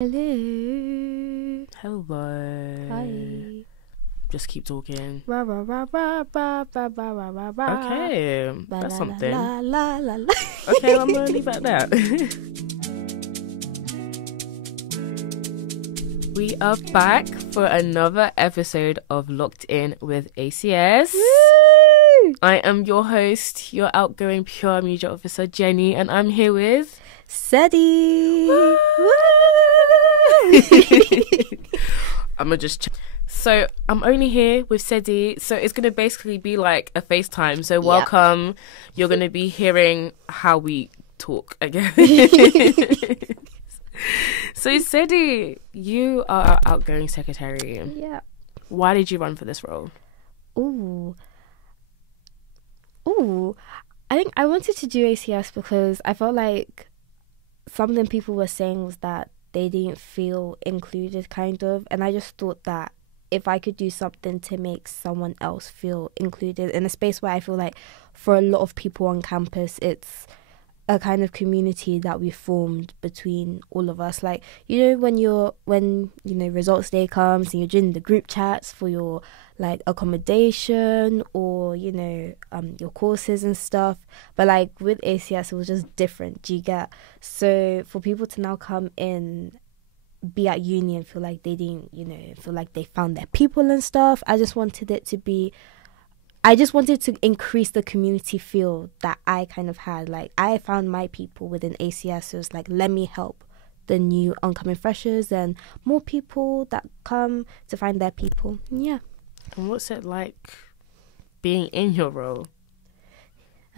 Hello. Hello. Hi. Just keep talking. Ra ra ra ra ra ra ra ra ra ra. Okay, La, that's la, something. La la la la. Okay, I'm gonna leave it at that. We are back for another episode of Locked In with ACS. Woo! I am your host, your outgoing PR media officer, Jenny, and I'm here with Sedi. Woo! I'm gonna just so I'm only here with Sedi, so it's gonna basically be like a FaceTime. So welcome. You're gonna be hearing how we talk again. So Sedi, you are our outgoing secretary. Yeah. Why did you run for this role? Ooh. I think I wanted to do ACS because I felt like something people were saying was that they didn't feel included, kind of. And I just thought that if I could do something to make someone else feel included in a space where I feel like for a lot of people on campus, it's a kind of community that we formed between all of us. Like, when results day comes and you're doing the group chats for your like accommodation or your courses and stuff, but like with ACS it was just different. Do you get? So for people to now come in, be at uni and feel like they didn't feel like they found their people and stuff, I just wanted to increase the community feel that I kind of had. Like, I found my people within ACS, so it's like, let me help the new oncoming freshers and more people that come to find their people. Yeah. And what's it like being in your role?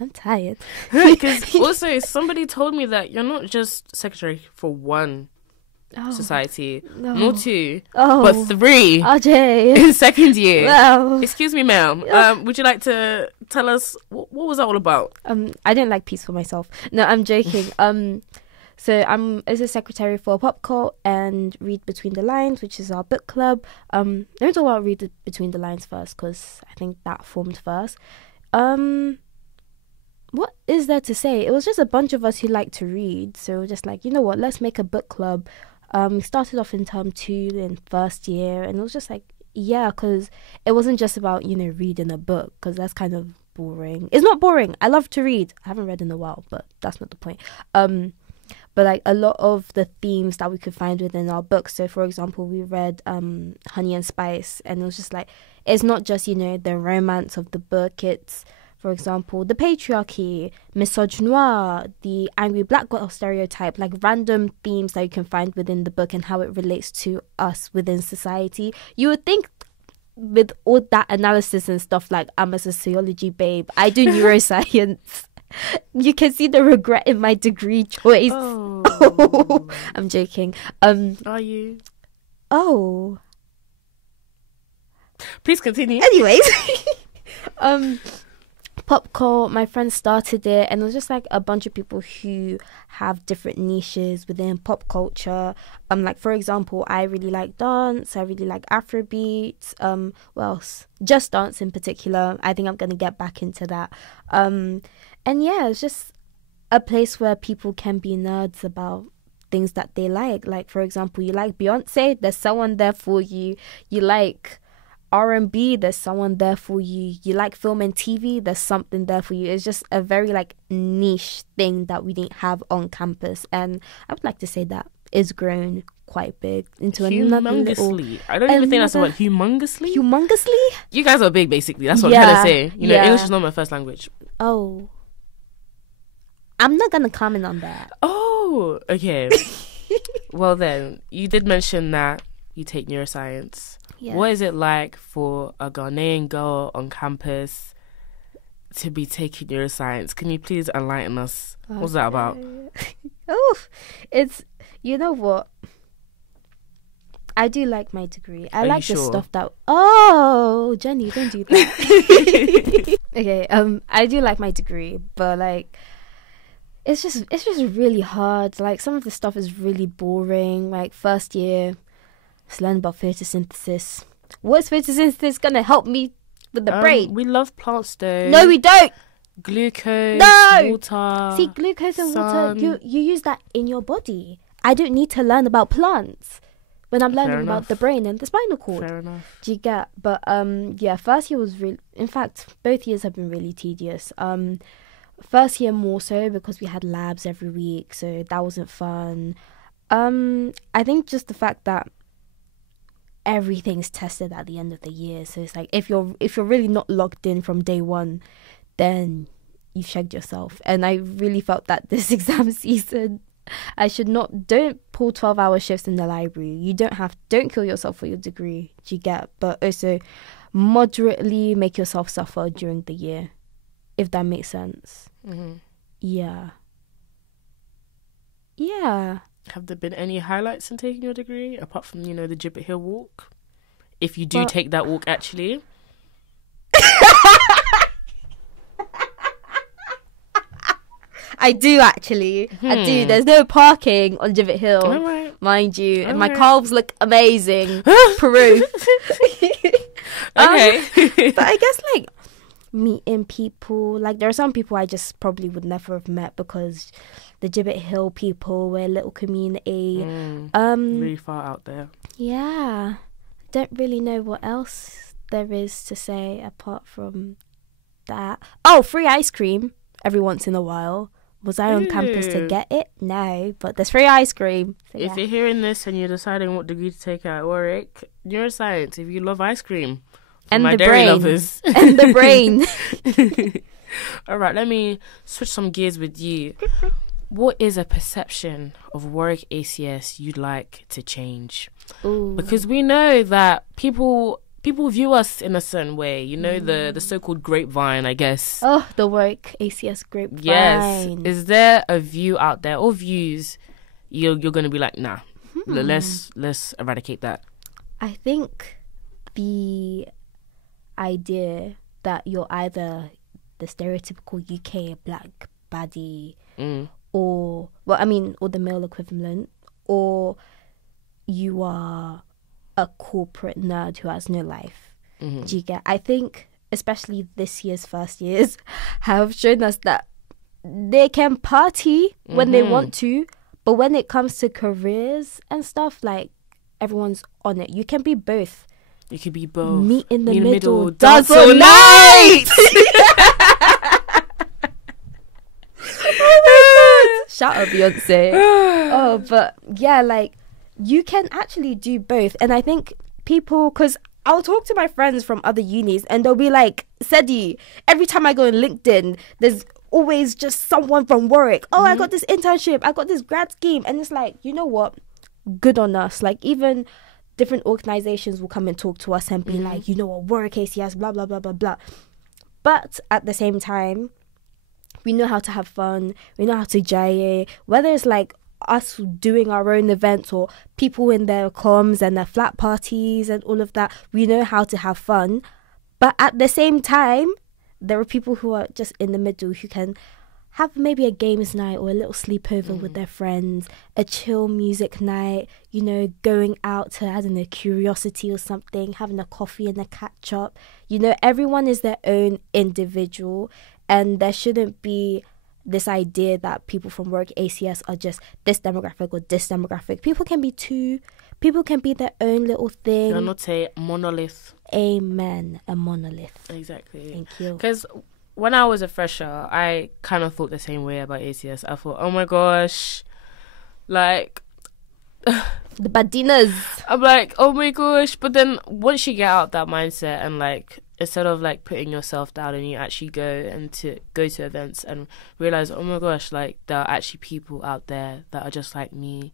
I'm tired. Because also somebody told me that you're not just secretary for one society, not two, but three. RJ. In second year. Well, excuse me, ma'am. Would you like to tell us what was that all about? I didn't like peace for myself. No, I'm joking. So I'm as a secretary for Pop Cult and Read Between the Lines, which is our book club. Let me talk about Read Between the Lines first, because I think that formed first. What is there to say? It was just a bunch of us who like to read. So we're just like, you know what, let's make a book club. We started off in term 2 in first year, and it was just like, yeah, because it wasn't just about, reading a book, because that's kind of boring. It's not boring. I love to read. I haven't read in a while, but that's not the point. But like a lot of the themes that we could find within our books. So for example, we read Honey and Spice, and it was just like, it's not just, the romance of the book. It's, for example, the patriarchy, misogynoir, the angry black girl stereotype, like random themes that you can find within the book and how it relates to us within society. You would think with all that analysis and stuff, like, I'm a sociology babe, I do neuroscience. You can see the regret in my degree choice. Oh. I'm joking. Are you? Oh. Please continue. Anyways. Pop Cult, my friend started it, and it was just like a bunch of people who have different niches within pop culture. Like, for example, I really like dance, I really like Afrobeats, what else? Just dance in particular. I think I'm gonna get back into that. And yeah, it's just a place where people can be nerds about things that they like. Like, for example, you like Beyonce, there's someone there for you. You like R&B, there's someone there for you. You like film and TV, there's something there for you. It's just a very like niche thing that we didn't have on campus, and I would like to say that it's grown quite big into another little. I don't even think that's the word. Humongously. You guys are big, basically. That's what I'm trying to say. English is not my first language. Oh, I'm not gonna comment on that. Oh, okay. Well then, you did mention that you take neuroscience. Yeah. What is it like for a Ghanaian girl on campus to be taking neuroscience? Can you please enlighten us? Okay. What's that about? It's, you know what? I do like my degree. I like the stuff that... Oh, Jenny, don't do that. Okay, I do like my degree, but like, it's just really hard. Like, some of the stuff is really boring. Like, first year, let's learn about photosynthesis. What's photosynthesis gonna help me with the brain? We love plants though. No, we don't. Glucose, no! water. See, glucose and sun. water, you use that in your body. I don't need to learn about plants when I'm learning Fair about enough. the brain and the spinal cord. Fair enough. Do you get? But yeah, first year was really. In fact, both years have been really tedious. First year more so because we had labs every week, so that wasn't fun. I think just the fact that everything's tested at the end of the year, so it's like if you're really not locked in from day one, then you've shagged yourself. And I really felt that this exam season, don't pull 12-hour shifts in the library. You don't kill yourself for your degree, do you get? But also moderately make yourself suffer during the year, if that makes sense. Mm-hmm. Yeah. Have there been any highlights in taking your degree apart from, the Gibbet Hill walk? If you do take that walk, actually. I do actually. I do. There's no parking on Gibbet Hill, Right. mind you. And my Alright. calves look amazing. Peru. Okay. But I guess like meeting people, like there are some people I just probably would never have met because the Gibbet Hill people were a little community. Really far out there. Yeah. Don't really know what else there is to say apart from that. Oh, free ice cream every once in a while. Was I on campus to get it? No, but there's free ice cream. So If you're hearing this and you're deciding what degree to take at Warwick, neuroscience, if you love ice cream. For and my the dairy brain. lovers. And the brain. All right, let me switch some gears with you. What is a perception of Warwick ACS you'd like to change? Ooh. Because we know that people view us in a certain way. The so-called grapevine, I guess. Oh, the Warwick ACS grapevine. Yes. Is there a view out there or views you're going to be like, nah, let's eradicate that? I think the idea that you're either the stereotypical UK black baddie or the male equivalent, or you are a corporate nerd who has no life. Do you get? I think especially this year's first years have shown us that they can party when they want to, but when it comes to careers and stuff, like everyone's on it. You can be both. You could be both. Meet in the middle. Dance Dance all all night. Shout out Beyonce. Oh, but yeah, like you can actually do both. And I think people, because I'll talk to my friends from other unis and they'll be like, Sedi, every time I go on LinkedIn, there's always just someone from Warwick. Oh, I got this internship. I got this grad scheme. And it's like, you know what? Good on us. Like even different organizations will come and talk to us and be like, you know what, Warwick ACS, blah, blah, blah, blah, blah. But at the same time, we know how to have fun. We know how to jay, whether it's like us doing our own events or people in their comms and their flat parties and all of that. We know how to have fun. But at the same time, there are people who are just in the middle who can have maybe a games night or a little sleepover with their friends, a chill music night, going out to, I don't know, Curiosity or something, having a coffee and a catch up. Everyone is their own individual, and there shouldn't be this idea that people from Warwick ACS are just this demographic or this demographic. People can be two. People can be their own little thing. You're not a monolith. Amen. A monolith. Exactly. Thank you. Because when I was a fresher, I kind of thought the same way about ACS. I thought, oh my gosh, like the badinas. I'm like, oh my gosh. But then once you get out that mindset and like, instead of like putting yourself down and you actually go to events and realize, oh my gosh, like there are actually people out there that are just like me.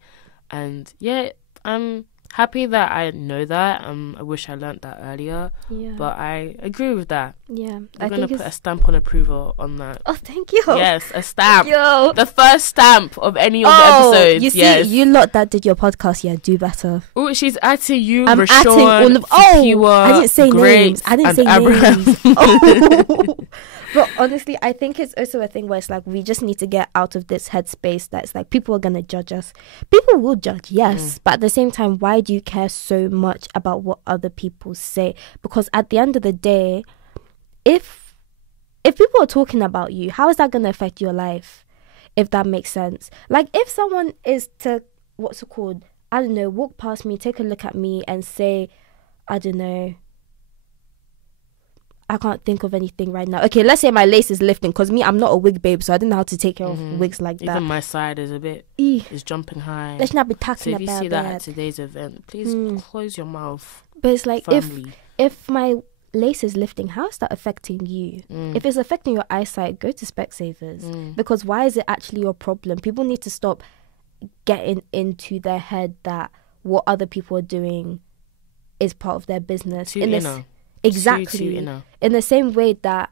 And yeah, I'm happy that I know that. I wish I learnt that earlier. Yeah. But I agree with that. Yeah. I'm going to put a stamp on approval on that. Oh, thank you. Yes, a stamp. Yo. The first stamp of any of the episodes. You see, yes. you lot that did your podcast, do better. Oh, she's adding you, I'm Rashawn, adding all of. I didn't say names. I didn't say names. Oh. But honestly, I think it's also a thing where it's like we just need to get out of this headspace that's like people are gonna judge us. People will judge, yes, but at the same time, why do you care so much about what other people say? Because at the end of the day, if people are talking about you, how is that gonna affect your life? If that makes sense. Like if someone is to what's it called? I don't know, walk past me, take a look at me and say, I don't know, I can't think of anything right now. Okay, let's say my lace is lifting, because me, I'm not a wig babe, so I don't know how to take care of wigs like that. Even my side is a bit, is jumping high. Let's not be talking about that. So if you see that at today's event, please close your mouth. But it's like, firmly. if my lace is lifting, how is that affecting you? If it's affecting your eyesight, go to Specsavers. Because why is it actually your problem? People need to stop getting into their head that what other people are doing is part of their business. Exactly. In the same way that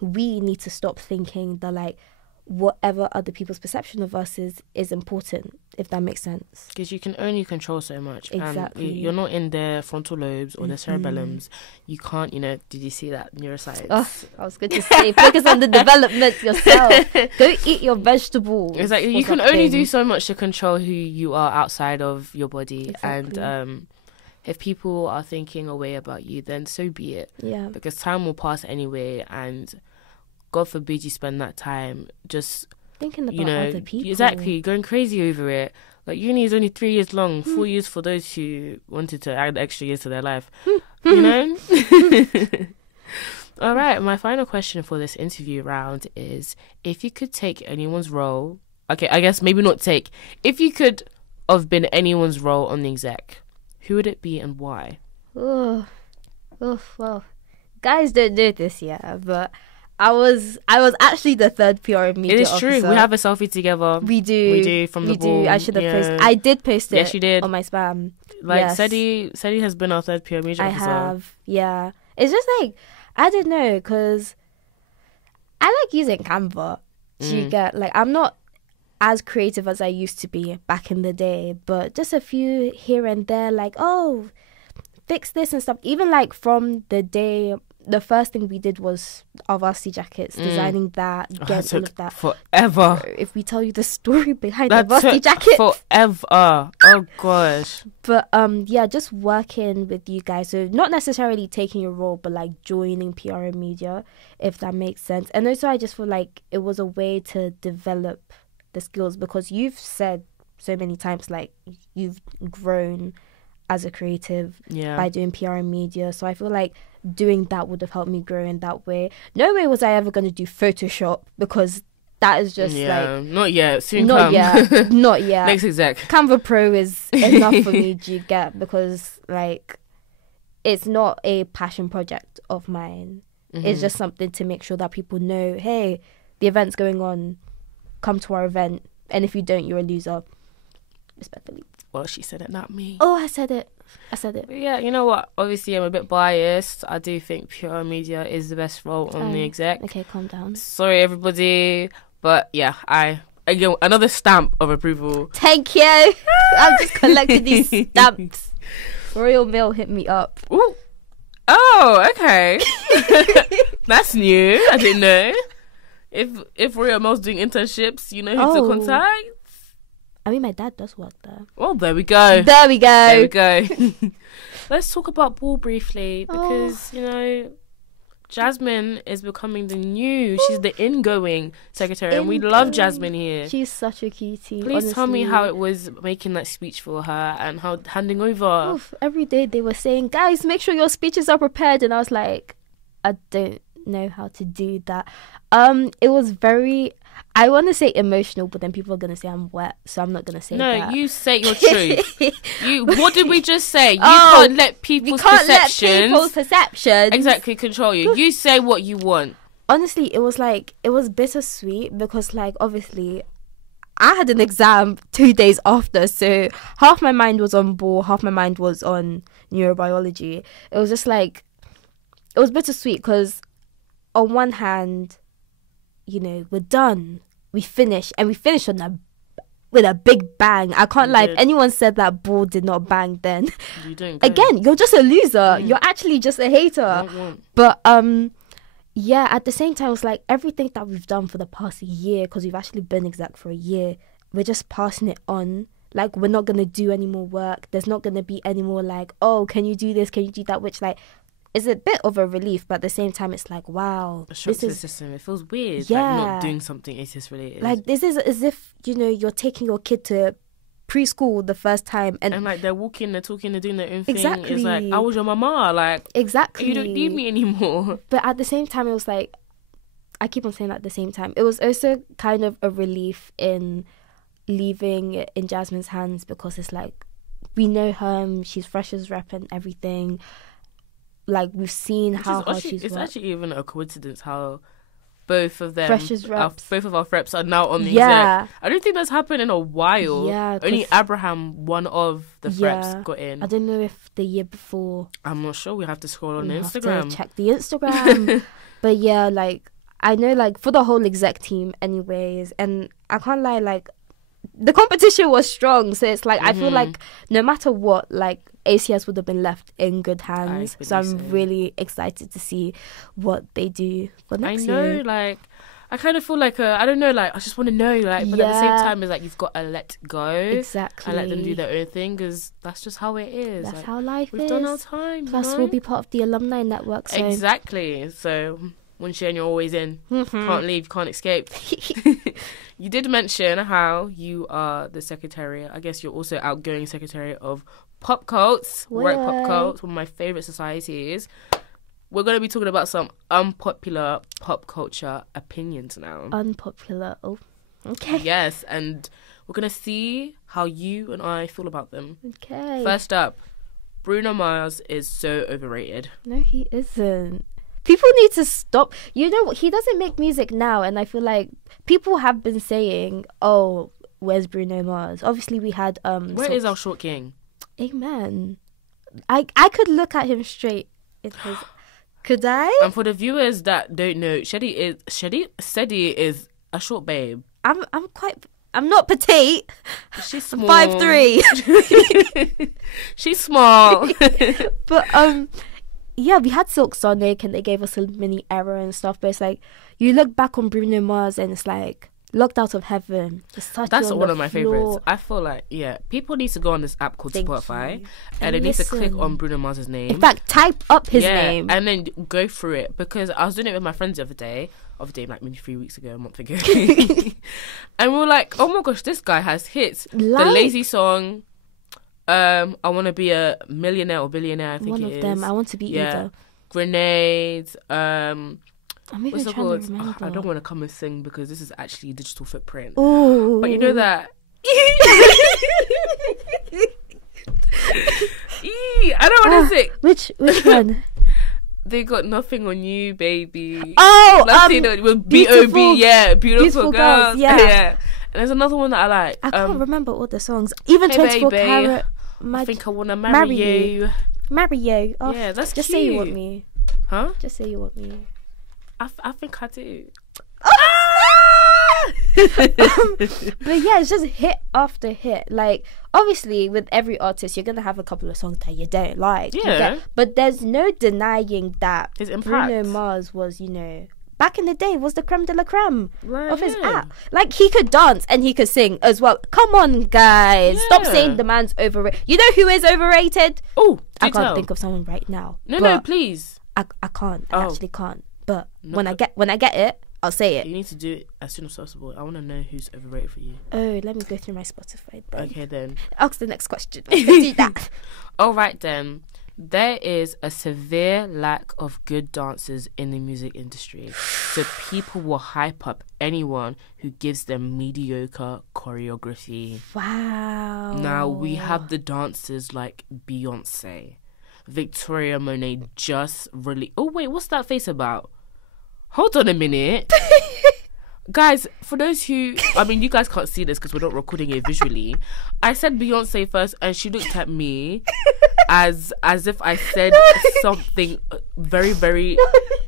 we need to stop thinking that like whatever other people's perception of us is important, if that makes sense. Because you can only control so much. Exactly. And you're not in their frontal lobes or their cerebellums. You can't, did you see that neuroscience? Oh, I was going to say, focus on the development yourself. Go eat your vegetables. It's like you can only do so much to control who you are outside of your body. Exactly. And if people are thinking a way about you, then so be it. Yeah. Because time will pass anyway, and God forbid you spend that time just thinking about other people. Exactly, going crazy over it. Like, uni is only 3 years long, 4 years for those who wanted to add extra years to their life. All right, my final question for this interview round is, if you could take anyone's role, okay, I guess maybe not take, if you could have been anyone's role on the exec, who would it be and why? Well, guys don't know this yet, but I was actually the third PR and media officer. It is true. We have a selfie together. We do from the ball. I should have posted. I did post it. Yes, you did. On my spam. Like, yes. Sedi has been our third PR media officer. I have. Yeah. It's just like, I don't know, because I like using Canva. Do you get, like, I'm not as creative as I used to be back in the day, but just a few here and there, like, oh, fix this and stuff. Even like from the day, the first thing we did was our varsity jackets, designing that, getting all of that. Forever. If we tell you the story behind the varsity jacket. Forever. Oh gosh. But yeah, just working with you guys. So not necessarily taking your role, but like joining PR and media, if that makes sense. And also I just feel like it was a way to develop the skills, because you've said so many times like you've grown as a creative by doing PR and media. So I feel like doing that would have helped me grow in that way. No way was I ever going to do Photoshop, because that is just not yet. Soon not come. Yet. Not yet. Next exec. Canva Pro is enough for me, do you get? Because like it's not a passion project of mine. It's just something to make sure that people know, hey, the event's going on, come to our event, and if you don't, you're a loser. Respectfully. Well, she said it, not me. Oh, I said it. But yeah, you know what? Obviously, I'm a bit biased. I do think PR media is the best role on the exec. Okay, calm down. Sorry, everybody. But yeah, again, another stamp of approval. Thank you. I'm just collecting these stamps. Royal Mail hit me up. Ooh. Oh, okay. That's new. I didn't know. If Royal Mail's doing internships, you know who to contact? I mean, my dad does work there. Well, there we go. Let's talk about ball briefly, because, Jasmine is becoming she's the ingoing secretary, and we love Jasmine here. She's such a cutie. Please tell me how it was making that speech for her and how handing over. Oof, every day they were saying, guys, make sure your speeches are prepared. And I was like, I don't know how to do that. It was very, I want to say emotional, but then people are going to say I'm wet, so I'm not going to say that. No, you say your truth. What did we just say? You can't let people's perceptions exactly control you. You say what you want. Honestly, it was bittersweet, because like obviously I had an exam 2 days after, so half my mind was on ball, half my mind was on neurobiology. It was just like, it was bittersweet, because on one hand, we're done. We finished, and we finished with a big bang. I can't lie. If anyone said that ball did not bang, then again, you're just a loser. You're actually just a hater. But yeah, at the same time, it's like everything that we've done for the past year, because we've actually been exec for a year, we're just passing it on. Like, we're not going to do any more work. There's not going to be any more like, oh, can you do this? Can you do that? Which, like, it's a bit of a relief, but at the same time, it's like, wow, A shock this to the is system. It feels weird. Yeah. Like not doing something ACS related. like this is as if you're taking your kid to preschool the first time, and and like they're walking, they're talking, they're doing their own thing. Exactly. It's like, I was your mama. Like, exactly, you don't need me anymore. But at the same time, it was like, I keep on saying at the same time, it was also kind of a relief in leaving it in Jasmine's hands, because it's like, we know her, she's fresh as rep and everything. Like, we've seen how hard she's It's worked. actually even a coincidence how both of them, Fresh as reps. both of our reps are now on the Yeah. exec. I don't think that's happened in a while. Yeah, 'cause- Only Abraham, one of the reps, Yeah. got in. I don't know if the year before. I'm not sure. We have to scroll on We'll Instagram. have to check the Instagram. But yeah, like, I know, like, for the whole exec team anyways, and I can't lie, like, the competition was strong, so it's like, I feel like no matter what, like, ACS would have been left in good hands. So I'm believe so. really excited to see what they do for next I know, year. like, I kind of feel like I don't know, like, I just want to know, like, but at the same Yeah. time, it's like you've got to let go Exactly. and let them do their own thing, because that's just how it is. That's like, how life we've is. done our time. Plus, you know? we'll be part of the alumni network. So Exactly. So once you're in, you're always in. Can't leave, can't escape. You did mention how you are the secretary. I guess you're also outgoing secretary of Pop Cults, Warwick Pop Way. Cults, one of my favourite societies. We're going to be talking about some unpopular pop culture opinions now. unpopular. Oh, okay. Yes, and we're going to see how you and I feel about them. Okay. First up, Bruno Mars is so overrated. No, he isn't. People need to stop. You know what? He doesn't make music now, and I feel like people have been saying, "Oh, where's Bruno Mars?" Obviously, we had Where is our short king? Amen. I could look at him straight in his. Could I? And for the viewers that don't know, Sedi is a short babe. I'm not petite. She's small. 5'3". She's small. But yeah, we had Silk Sonic and they gave us a mini error and stuff. But it's like, you look back on Bruno Mars and it's like, Locked Out of Heaven. That's one of my favorites. I feel like, yeah, people need to go on this app called Spotify and they need to click on Bruno Mars's name. In fact, type up his name and then go through it, because I was doing it with my friends the other day, like maybe 3 weeks ago, a month ago, and we were like, oh my gosh, this guy has hits. The Lazy Song, I want to be a millionaire or billionaire, I think one it of is. them. I want to be either. Grenades, I'm even what's it trying called? to remember. I don't want to come and sing because this is actually digital footprint. Ooh. But you know that. I don't want to sing. Which one? They got nothing on you, baby. Oh, nothing with B.O.B. Yeah, beautiful girls. Yeah. And there's another one that I like. I can't remember all the songs. Even 24 baby, Karat. I think I wanna marry you. Marry you. Oh, Yeah, that's just cute. say you want me. Huh? Just say you want me. I think I do. But yeah, it's just hit after hit. Like, obviously, with every artist, you're gonna have a couple of songs that you don't like. Yeah. But there's no denying that His impact. Bruno Mars was, back in the day, was the creme de la creme of his yeah. app. Like, he could dance and he could sing as well. Come on, guys. Stop Yeah. saying the man's overrated. You know who is overrated? Oh, I can't think of someone right now. No, please. I can't. I Oh. actually can't. But No, when I get it, I'll say it. You need to do it as soon as possible. I want to know who's overrated for you. Oh, let me go through my Spotify then. Okay, then. Ask the next question. Let's do that. All right, then. There is a severe lack of good dancers in the music industry. So people will hype up anyone who gives them mediocre choreography. Wow. Now, we have the dancers like Beyonce. Victoria Monet just really... Oh, wait, what's that face about? Hold on a minute. Guys, for those who... I mean, you guys can't see this because we're not recording it visually. I said Beyonce first and she looked at me as if I said something very, very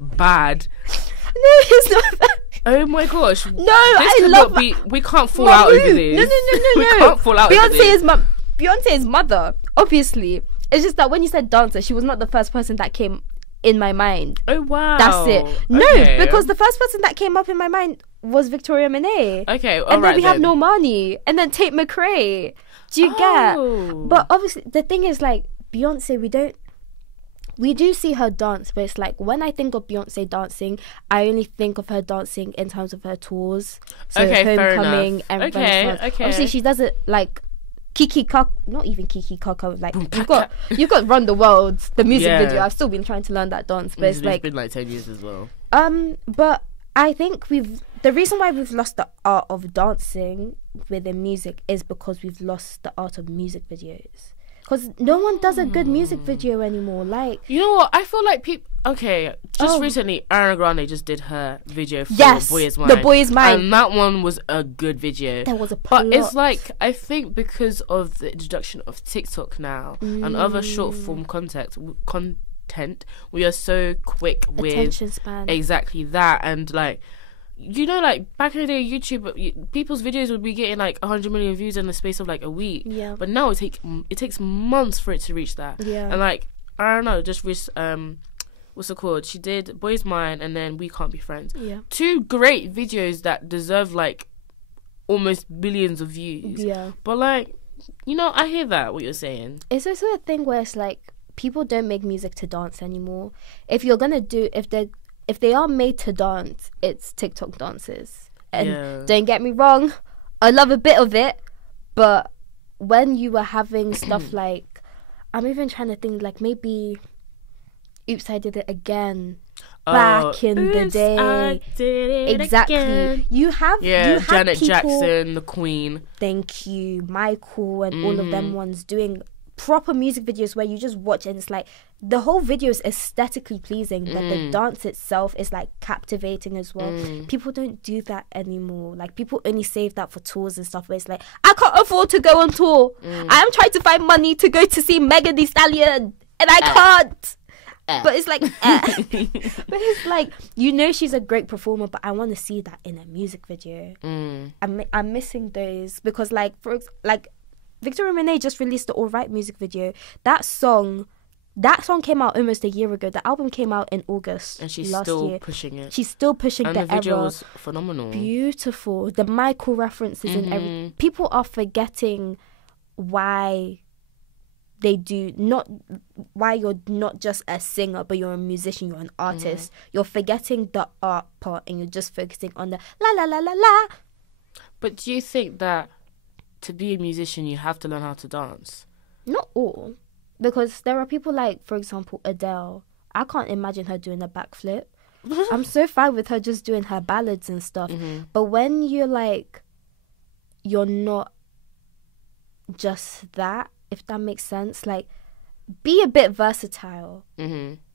bad. No, it's not that. Oh my gosh. No, This I cannot love... be... We can't fall out over this. No. We can't fall out over this. Beyonce's mother, obviously. It's just that when you said dancer, she was not the first person that came in my mind. Oh, wow. That's it. No, Okay. because the first person that came up in my mind was Victoria Monet. Okay, all and right then we have then. Normani, and then Tate McRae. Do you get? But obviously, the thing is, like, Beyonce, we don't we do see her dance, but it's like when I think of Beyonce dancing, I only think of her dancing in terms of her tours. So Okay, fair Homecoming enough. and Okay, Renaissance. okay. Obviously, she does it like Kiki Kaka, not even Kiki Kaka. Like you've got Run the World, the music Yeah. video. I've still been trying to learn that dance, but it's like been like 10 years as well. But I think the reason why we've lost the art of dancing within music is because we've lost the art of music videos. Because no one does a good music video anymore. Like, you know what? I feel like people. Okay, just recently, Ariana Grande just did her video for Boy Is Mine. The Boy Is Mine. And that one was a good video. There was a plot. But it's like, I think because of the introduction of TikTok now and other short form content, we are so quick with attention span. Exactly that. And like, you know, like back in the day, YouTube, people's videos would be getting like 100 million views in the space of like a week. Yeah. But now it takes months for it to reach that. Yeah. And like, I don't know, just reached what's it called? She did Boy Is Mine and then We Can't Be Friends. Yeah. 2 great videos that deserve like almost billions of views. Yeah. But like, you know, I hear that what you're saying. It's also a thing where it's like people don't make music to dance anymore. If they are made to dance, it's TikTok dances. And don't get me wrong, I love a bit of it, but when you were having stuff like, I'm even trying to think, like maybe Oops, I Did It Again back in the day. I did it exactly. Again. You have Janet people, Jackson, the Queen. Thank you, Michael, and all of them ones doing proper music videos where you just watch and it's like the whole video is aesthetically pleasing, but the dance itself is like captivating as well. People don't do that anymore. Like people only save that for tours and stuff where it's like, I can't afford to go on tour. I'm trying to find money to go to see Megan Thee Stallion and I can't. But it's like but it's like, you know, she's a great performer, but I want to see that in a music video. I'm missing those because like Victoria Monet just released the All Right music video. That song came out almost a year ago. The album came out in August and she's last still year. pushing it. She's still pushing and the video era. was phenomenal. Beautiful. The Michael references and everything. People are forgetting why you're not just a singer, but you're a musician, you're an artist. You're forgetting the art part and you're just focusing on the la la la la la. But do you think that to be a musician you have to learn how to dance? Not all, because there are people like, for example, Adele. I can't imagine her doing a backflip. I'm so fine with her just doing her ballads and stuff. But when you're like, you're not just that, if that makes sense, like be a bit versatile,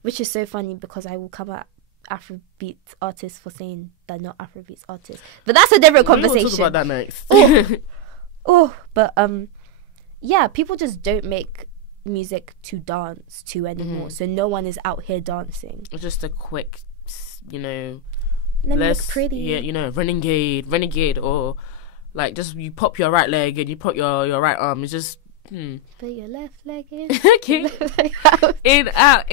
which is so funny because I will come at Afrobeat artists for saying they're not Afrobeat artists, but that's a different conversation. We'll talk about that next. But yeah, people just don't make music to dance to anymore, so no one is out here dancing. It's just a quick, you know, let me look pretty. Yeah, you know, renegade, or like just you pop your right leg and you pop your right arm. It's just put your left leg in. In, out,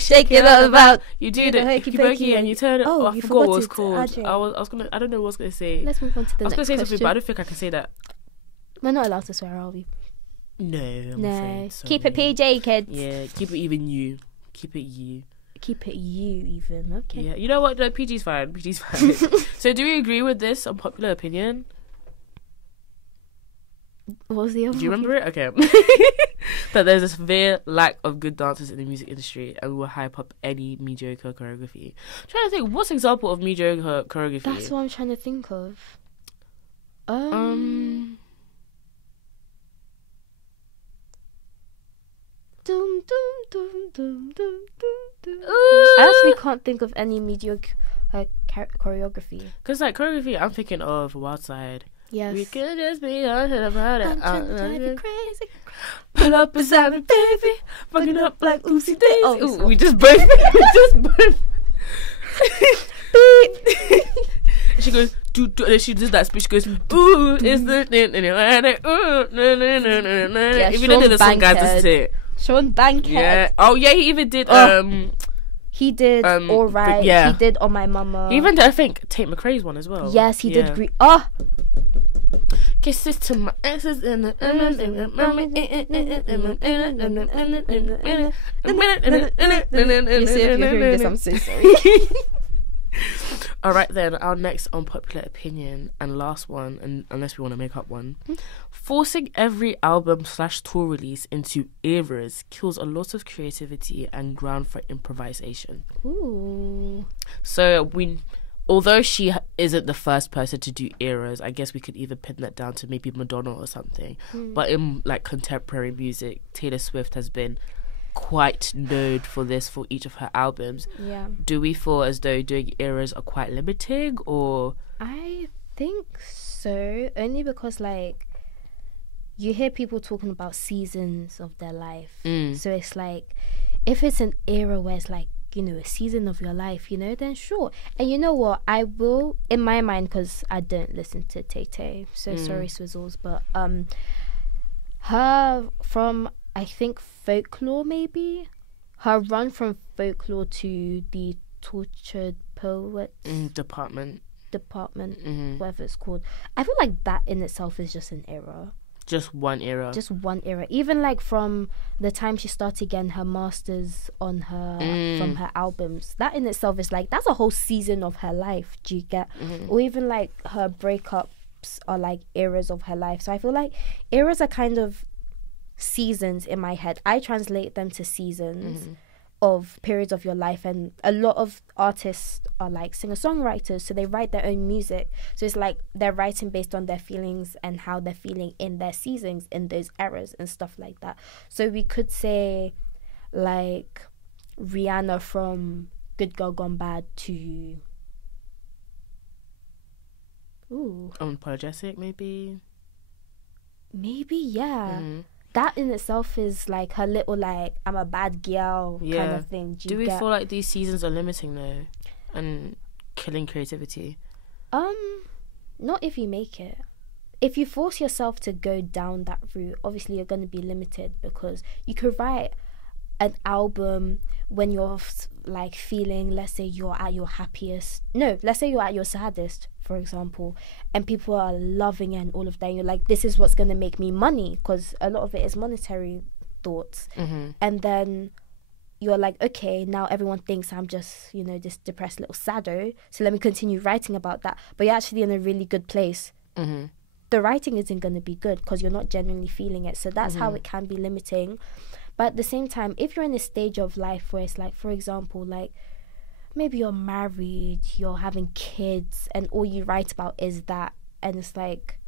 shake it all about. You do the hokey pokey and you turn it. Oh, I forgot what it was called. I don't know what I was gonna say. Let's move on to the next question. I was gonna say something, but I don't think I can say that. We're not allowed to swear, are we? No, I'm afraid. Sorry. Keep it PJ, kids. Yeah, keep it even you. Keep it you. Keep it you even. Okay. Yeah, you know what? No, PG's fine. PG's fine. So, do we agree with this unpopular opinion? What was the other? Do you remember it? Okay. That there's a severe lack of good dancers in the music industry and will hype up any mediocre choreography. I'm trying to think, what's an example of mediocre choreography? That's what I'm trying to think of. Dum, dum, dum, dum, dum, dum. I actually can't think of any mediocre choreography. Because like choreography, I'm thinking of Wild Side. Yes. We could just be honest about it. I'm trying to drive you crazy. Pull up beside me, baby. Fucking up like Oopsie Daisy. Oh, we just both. Beep. She goes, and then she does that speech. She goes, ooh, it's the thing. Ooh, no. Yeah, if you don't know the song, guys, this is it. Sean Bankhead. Yeah. Oh yeah, he even did. He did All Right. Yeah. He did On My Mama. He even did, I think, Tate McRae's one as well. Yes, he did. Kisses to my exes and the You see, if you're hearing this, I'm so sorry. Alright then, our next unpopular opinion and last one, and unless we want to make up one, forcing every album/tour release into eras kills a lot of creativity and ground for improvisation. Ooh. So although she isn't the first person to do eras, I guess we could either pin that down to maybe Madonna or something. But in like contemporary music, Taylor Swift has been quite known for this for each of her albums. Yeah. Do we feel as though doing eras are quite limiting, or? I think so, only because like you hear people talking about seasons of their life. So it's like, if it's an era where it's like, you know, a season of your life, you know, then sure. And you know what, I will, in my mind, because I don't listen to Tay-Tay, so sorry Swizzles, but her from, I think, Folklore, maybe her run from Folklore to the Tortured Poets department, whatever it's called, I feel like that in itself is just an era. Just one era. Even like from the time she started getting her masters on her from her albums, that in itself is like, that's a whole season of her life. Do you get? Or even like her breakups are like eras of her life. So I feel like eras are kind of seasons in my head. I translate them to seasons of periods of your life, and a lot of artists are like singer-songwriters, so they write their own music, so it's like they're writing based on their feelings and how they're feeling in their seasons, in those eras and stuff like that. So we could say like Rihanna from Good Girl Gone Bad to Unapologetic, maybe, yeah. That in itself is like her little like, I'm a bad girl kind of thing. Do we feel like these seasons are limiting though and killing creativity? Not if you make it. If you force yourself to go down that route, obviously you're going to be limited, because you could write an album when you're like feeling, let's say you're at your saddest, for example, and people are loving it and all of that, and you're like, this is what's going to make me money, because a lot of it is monetary thoughts. And then you're like, okay, now everyone thinks I'm just, you know, this depressed little saddo, so let me continue writing about that. But you're actually in a really good place. The writing isn't going to be good because you're not genuinely feeling it. So that's how it can be limiting. But at the same time, if you're in a stage of life where it's like, for example, like maybe you're married, you're having kids, and all you write about is that, and it's like,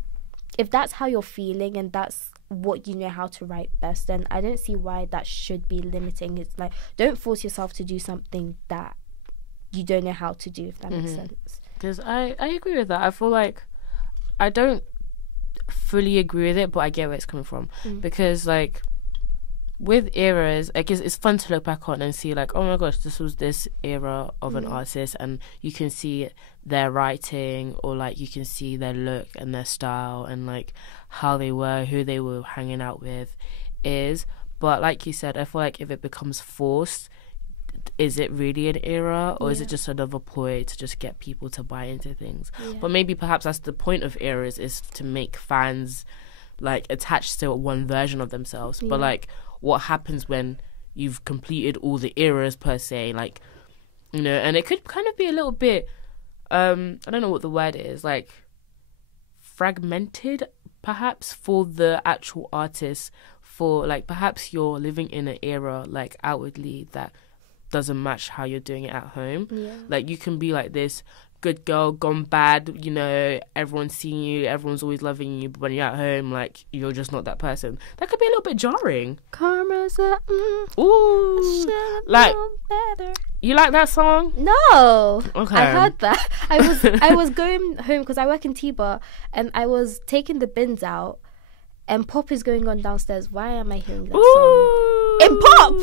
if that's how you're feeling and that's what you know how to write best, then I don't see why that should be limiting. It's like, don't force yourself to do something that you don't know how to do, if that makes sense. Because I agree with that. I feel like I don't fully agree with it, but I get where it's coming from. Because like with eras, I guess it's fun to look back on and see like, oh my gosh, this was this era of an artist, and you can see their writing, or like you can see their look and their style and like how they were, who they were hanging out with is. But like you said, I feel like if it becomes forced, is it really an era, or is it just another ploy to just get people to buy into things? But maybe perhaps that's the point of eras, is to make fans like attached to one version of themselves. But like, what happens when you've completed all the eras per se, like, you know, and it could kind of be a little bit I don't know what the word is, like fragmented perhaps for the actual artist, for like perhaps you're living in an era like outwardly that doesn't match how you're doing it at home. Like you can be like this good girl gone bad, you know, everyone's seeing you, everyone's always loving you, but when you're at home, like, you're just not that person. That could be a little bit jarring. Karma's a ooh, like better. You like that song? No. Okay. I heard that. I was going home because I work in T-Bar, and I was taking the bins out, and Pop is going on downstairs. Why am I hearing that song? In Pop!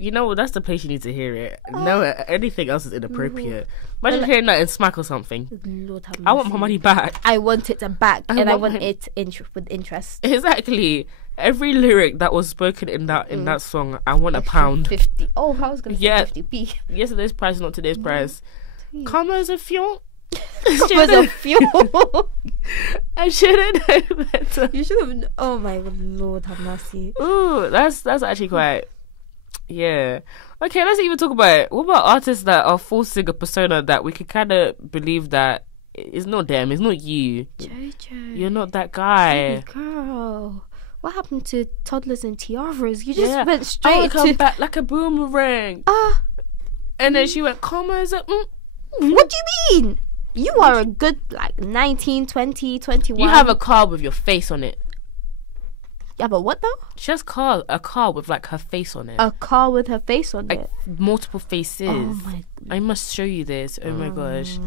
You know what? That's the place you need to hear it. No, anything else is inappropriate. Imagine hearing that in Smack or something. Lord have mercy. I want my money back. I want it back, and I want it with interest. Exactly. Every lyric that was spoken in that song, I want £1. 50. Oh, I was going to say 50p. Yesterday's price is not today's price. Come as a fion. Was a fuel. I shouldn't know better. You should have. Oh my Lord, have mercy. Ooh, that's actually quite. Yeah. Okay, let's even talk about it. What about artists that are forcing a persona that we can kind of believe that it's not them, it's not you. Jojo, you're not that guy. Girl, what happened to toddlers and tiaras? You just went I straight come to back like a boomerang. And then she went, commas. What do you mean? You are a good, 19, 20, 21. You have a car with your face on it. Yeah, but what though? She has a car with her face on it. A car with her face on it? Multiple faces. Oh my. I must show you this. Oh my gosh.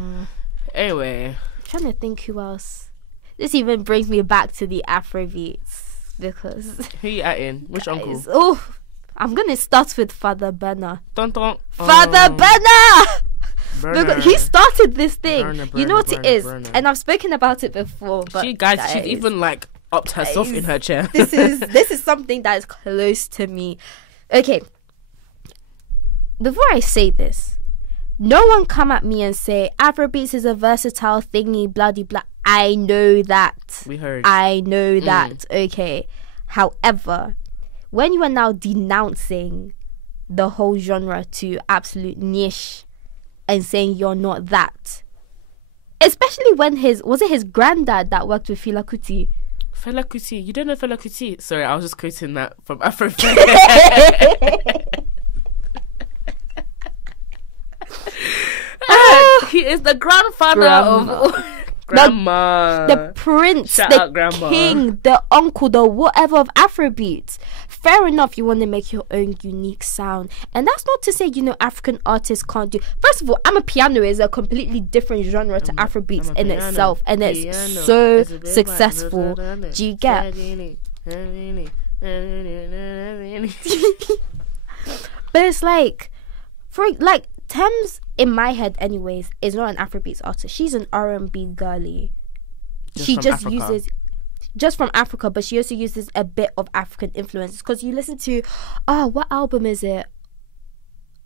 Anyway. I'm trying to think who else. This even brings me back to the Afrobeats. Because... Who you atting? Which uncle? Oh, I'm going to start with Father Benna. Dun, dun. Father Benna! Burner. He started this thing. Burner, you know what burner, it is? burner. And I've spoken about it before. But she's even upped herself in her chair. This is something that is close to me. Okay. Before I say this, no one come at me and say Afrobeats is a versatile thingy, bloody blah. I know that. We heard. I know that. Okay. However, when you are now denouncing the whole genre to absolute niche and saying you're not that, especially when his granddad that worked with Fela Kuti? Fela Kuti, you don't know Fela Kuti? Sorry, I was just quoting that from Afro. He is the grandfather of grandma, the prince, Shout the out, grandma. king, the uncle, the whatever of Afrobeats. Fair enough, you want to make your own unique sound, and that's not to say African artists can't do. First of all, Amapiano is a completely different genre to Afrobeats in itself, and it's so successful. Do you get? But it's Thames, in my head anyways, is not an Afrobeats artist. She's an R&B girly. She just uses just from Africa, but she also uses a bit of African influences. Because you listen to what album is it?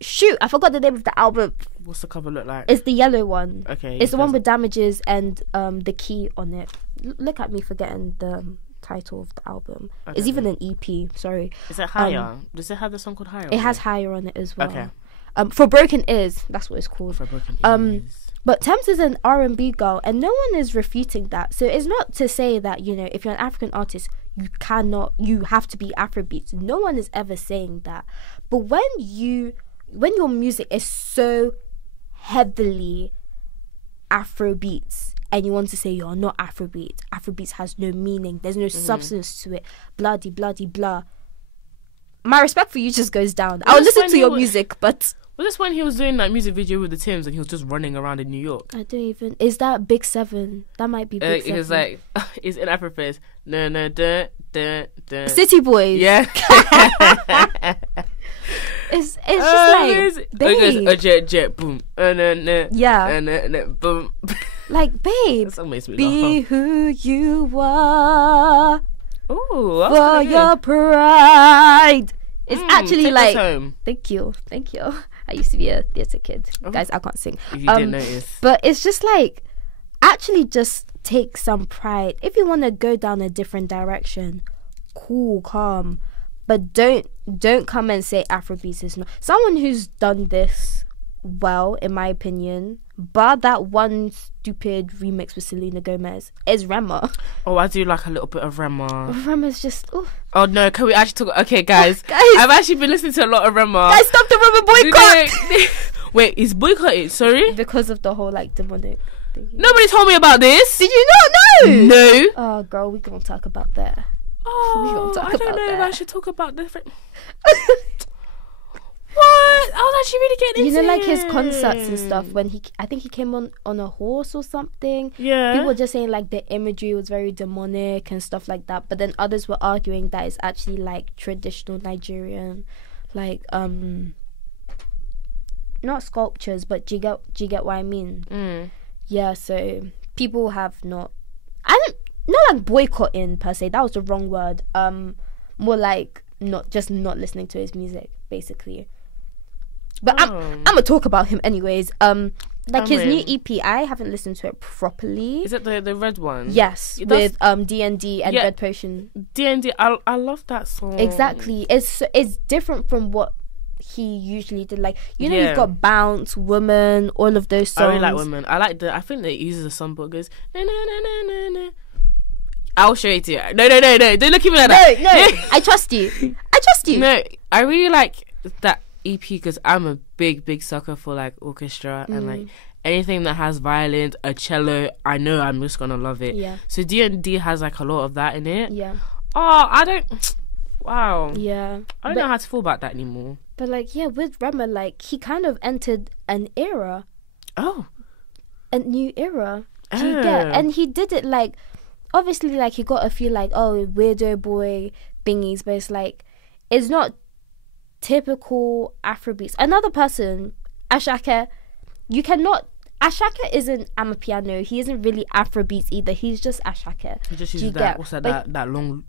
Shoot, I forgot the name of the album. What's the cover look like? It's the yellow one. Okay. It's the one with Damages and the key on it. Look at me forgetting the title of the album. It's even an EP, sorry. Is it Higher? Does it have the song called Higher? It has Higher on it as well. Okay. For Broken Ears, that's what it's called. For Broken Ears. But Thames is an R&B girl, and no one is refuting that. So it's not to say that, if you're an African artist, you have to be Afrobeats. No one is ever saying that. But when your music is so heavily Afrobeats, and you want to say you're not Afrobeats has no meaning, there's no substance to it, bloody, bloody, blah. My respect for you just goes down. I'll listen to your music, but... Was this when he was doing that music video with the Tims and he was just running around in New York? I don't even... Is that Big 7? That might be Big 7. He was like... He's in Afro. No, dun, dun, dun. City Boys. Yeah. It's just babe. Jet, boom. Yeah. Boom. Like, babe, That song makes me be laugh. who you are. Ooh, for your pride. It's actually take us home. Thank you. I used to be a theatre kid. Guys, I can't sing. If you didn't notice. But it's just actually just take some pride. If you want to go down a different direction, cool, calm. But don't come and say Afrobeats is not. Someone who's done this well, in my opinion, bar that one stupid remix with Selena Gomez, is Rema. Oh, I do like a little bit of Rema. Rema's just... Ooh. Oh no, can we actually talk... Okay, guys. I've actually been listening to a lot of Rema. Guys, stop the Rema boycott! Wait, is boycotted? Sorry? Because of the whole demonic thing. Nobody told me about this. Did you not know? No. Oh, girl, we're going to talk about that. Oh, I don't know if I should talk about different... What? I was actually really getting into it. His concerts and stuff, when I think he came on a horse or something. Yeah. People were just saying the imagery was very demonic and stuff like that. But then others were arguing that it's actually traditional Nigerian, not sculptures, but do you get what I mean? Mm. Yeah, so people have not boycotting per se, that was the wrong word. More not listening to his music, basically. But I'm gonna talk about him anyways. Like his new EP, I haven't listened to it properly. Is it the red one? Yes, with D&D and Red Potion. D&D, I love that song. Exactly. It's different from what he usually did. Like, you know, you've got Bounce, Woman, all of those songs. I really like Woman. I think they uses a song but goes na na na na na na. I'll show it to you. No, don't look at me like that. No, I trust you. No, I really like that EP because I'm a big sucker for like orchestra and like anything that has violin, a cello. I know I'm just gonna love it. Yeah. So D&D has like a lot of that in it. Yeah. Oh, I don't. Wow. Yeah. I don't know how to feel about that anymore. But like, yeah, with Rema, like he kind of entered an era. Oh. A new era. Do you get? And he did it like, obviously, like he got a few like weirdo boy thingies, but it's like, it's not typical Afrobeats. Another person, Ashake, Ashake isn't Amapiano. He isn't really Afrobeats either. He's just Ashake. He just uses that. What's that? Like, that long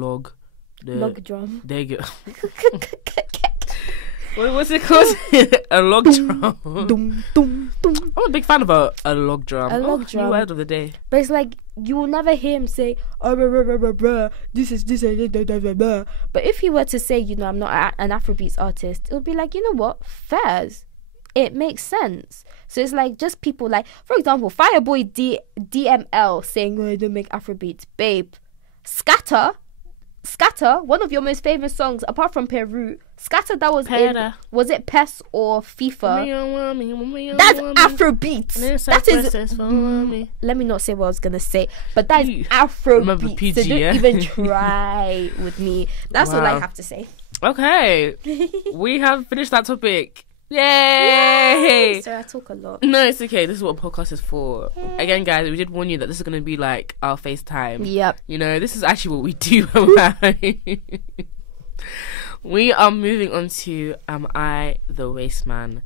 log. Log drum. There you go. What's it called? A log drum. Dum, dum, dum. I'm a big fan of a log drum. Drum. New word of the day. But it's like, you will never hear him say, this is this. But if he were to say, you know, I'm not an Afrobeats artist, it would be like, you know what? Fairs. It makes sense. So it's like just people like, for example, Fireboy DML saying, I don't make Afrobeats. Babe, Scatter, one of your most famous songs, apart from Peru, Scatter, that was was it PES or FIFA? That's Afrobeats. That is, let me not say what I was going to say, but that is Afrobeats. PG, so don't even try with me. That's all I have to say. Okay. We have finished that topic. Yay! So I talk a lot. No, it's okay. This is what a podcast is for. Again, guys, we did warn you that this is going to be like our FaceTime. Yep. You know, this is actually what we do. We are moving on to Am I the Waste Man?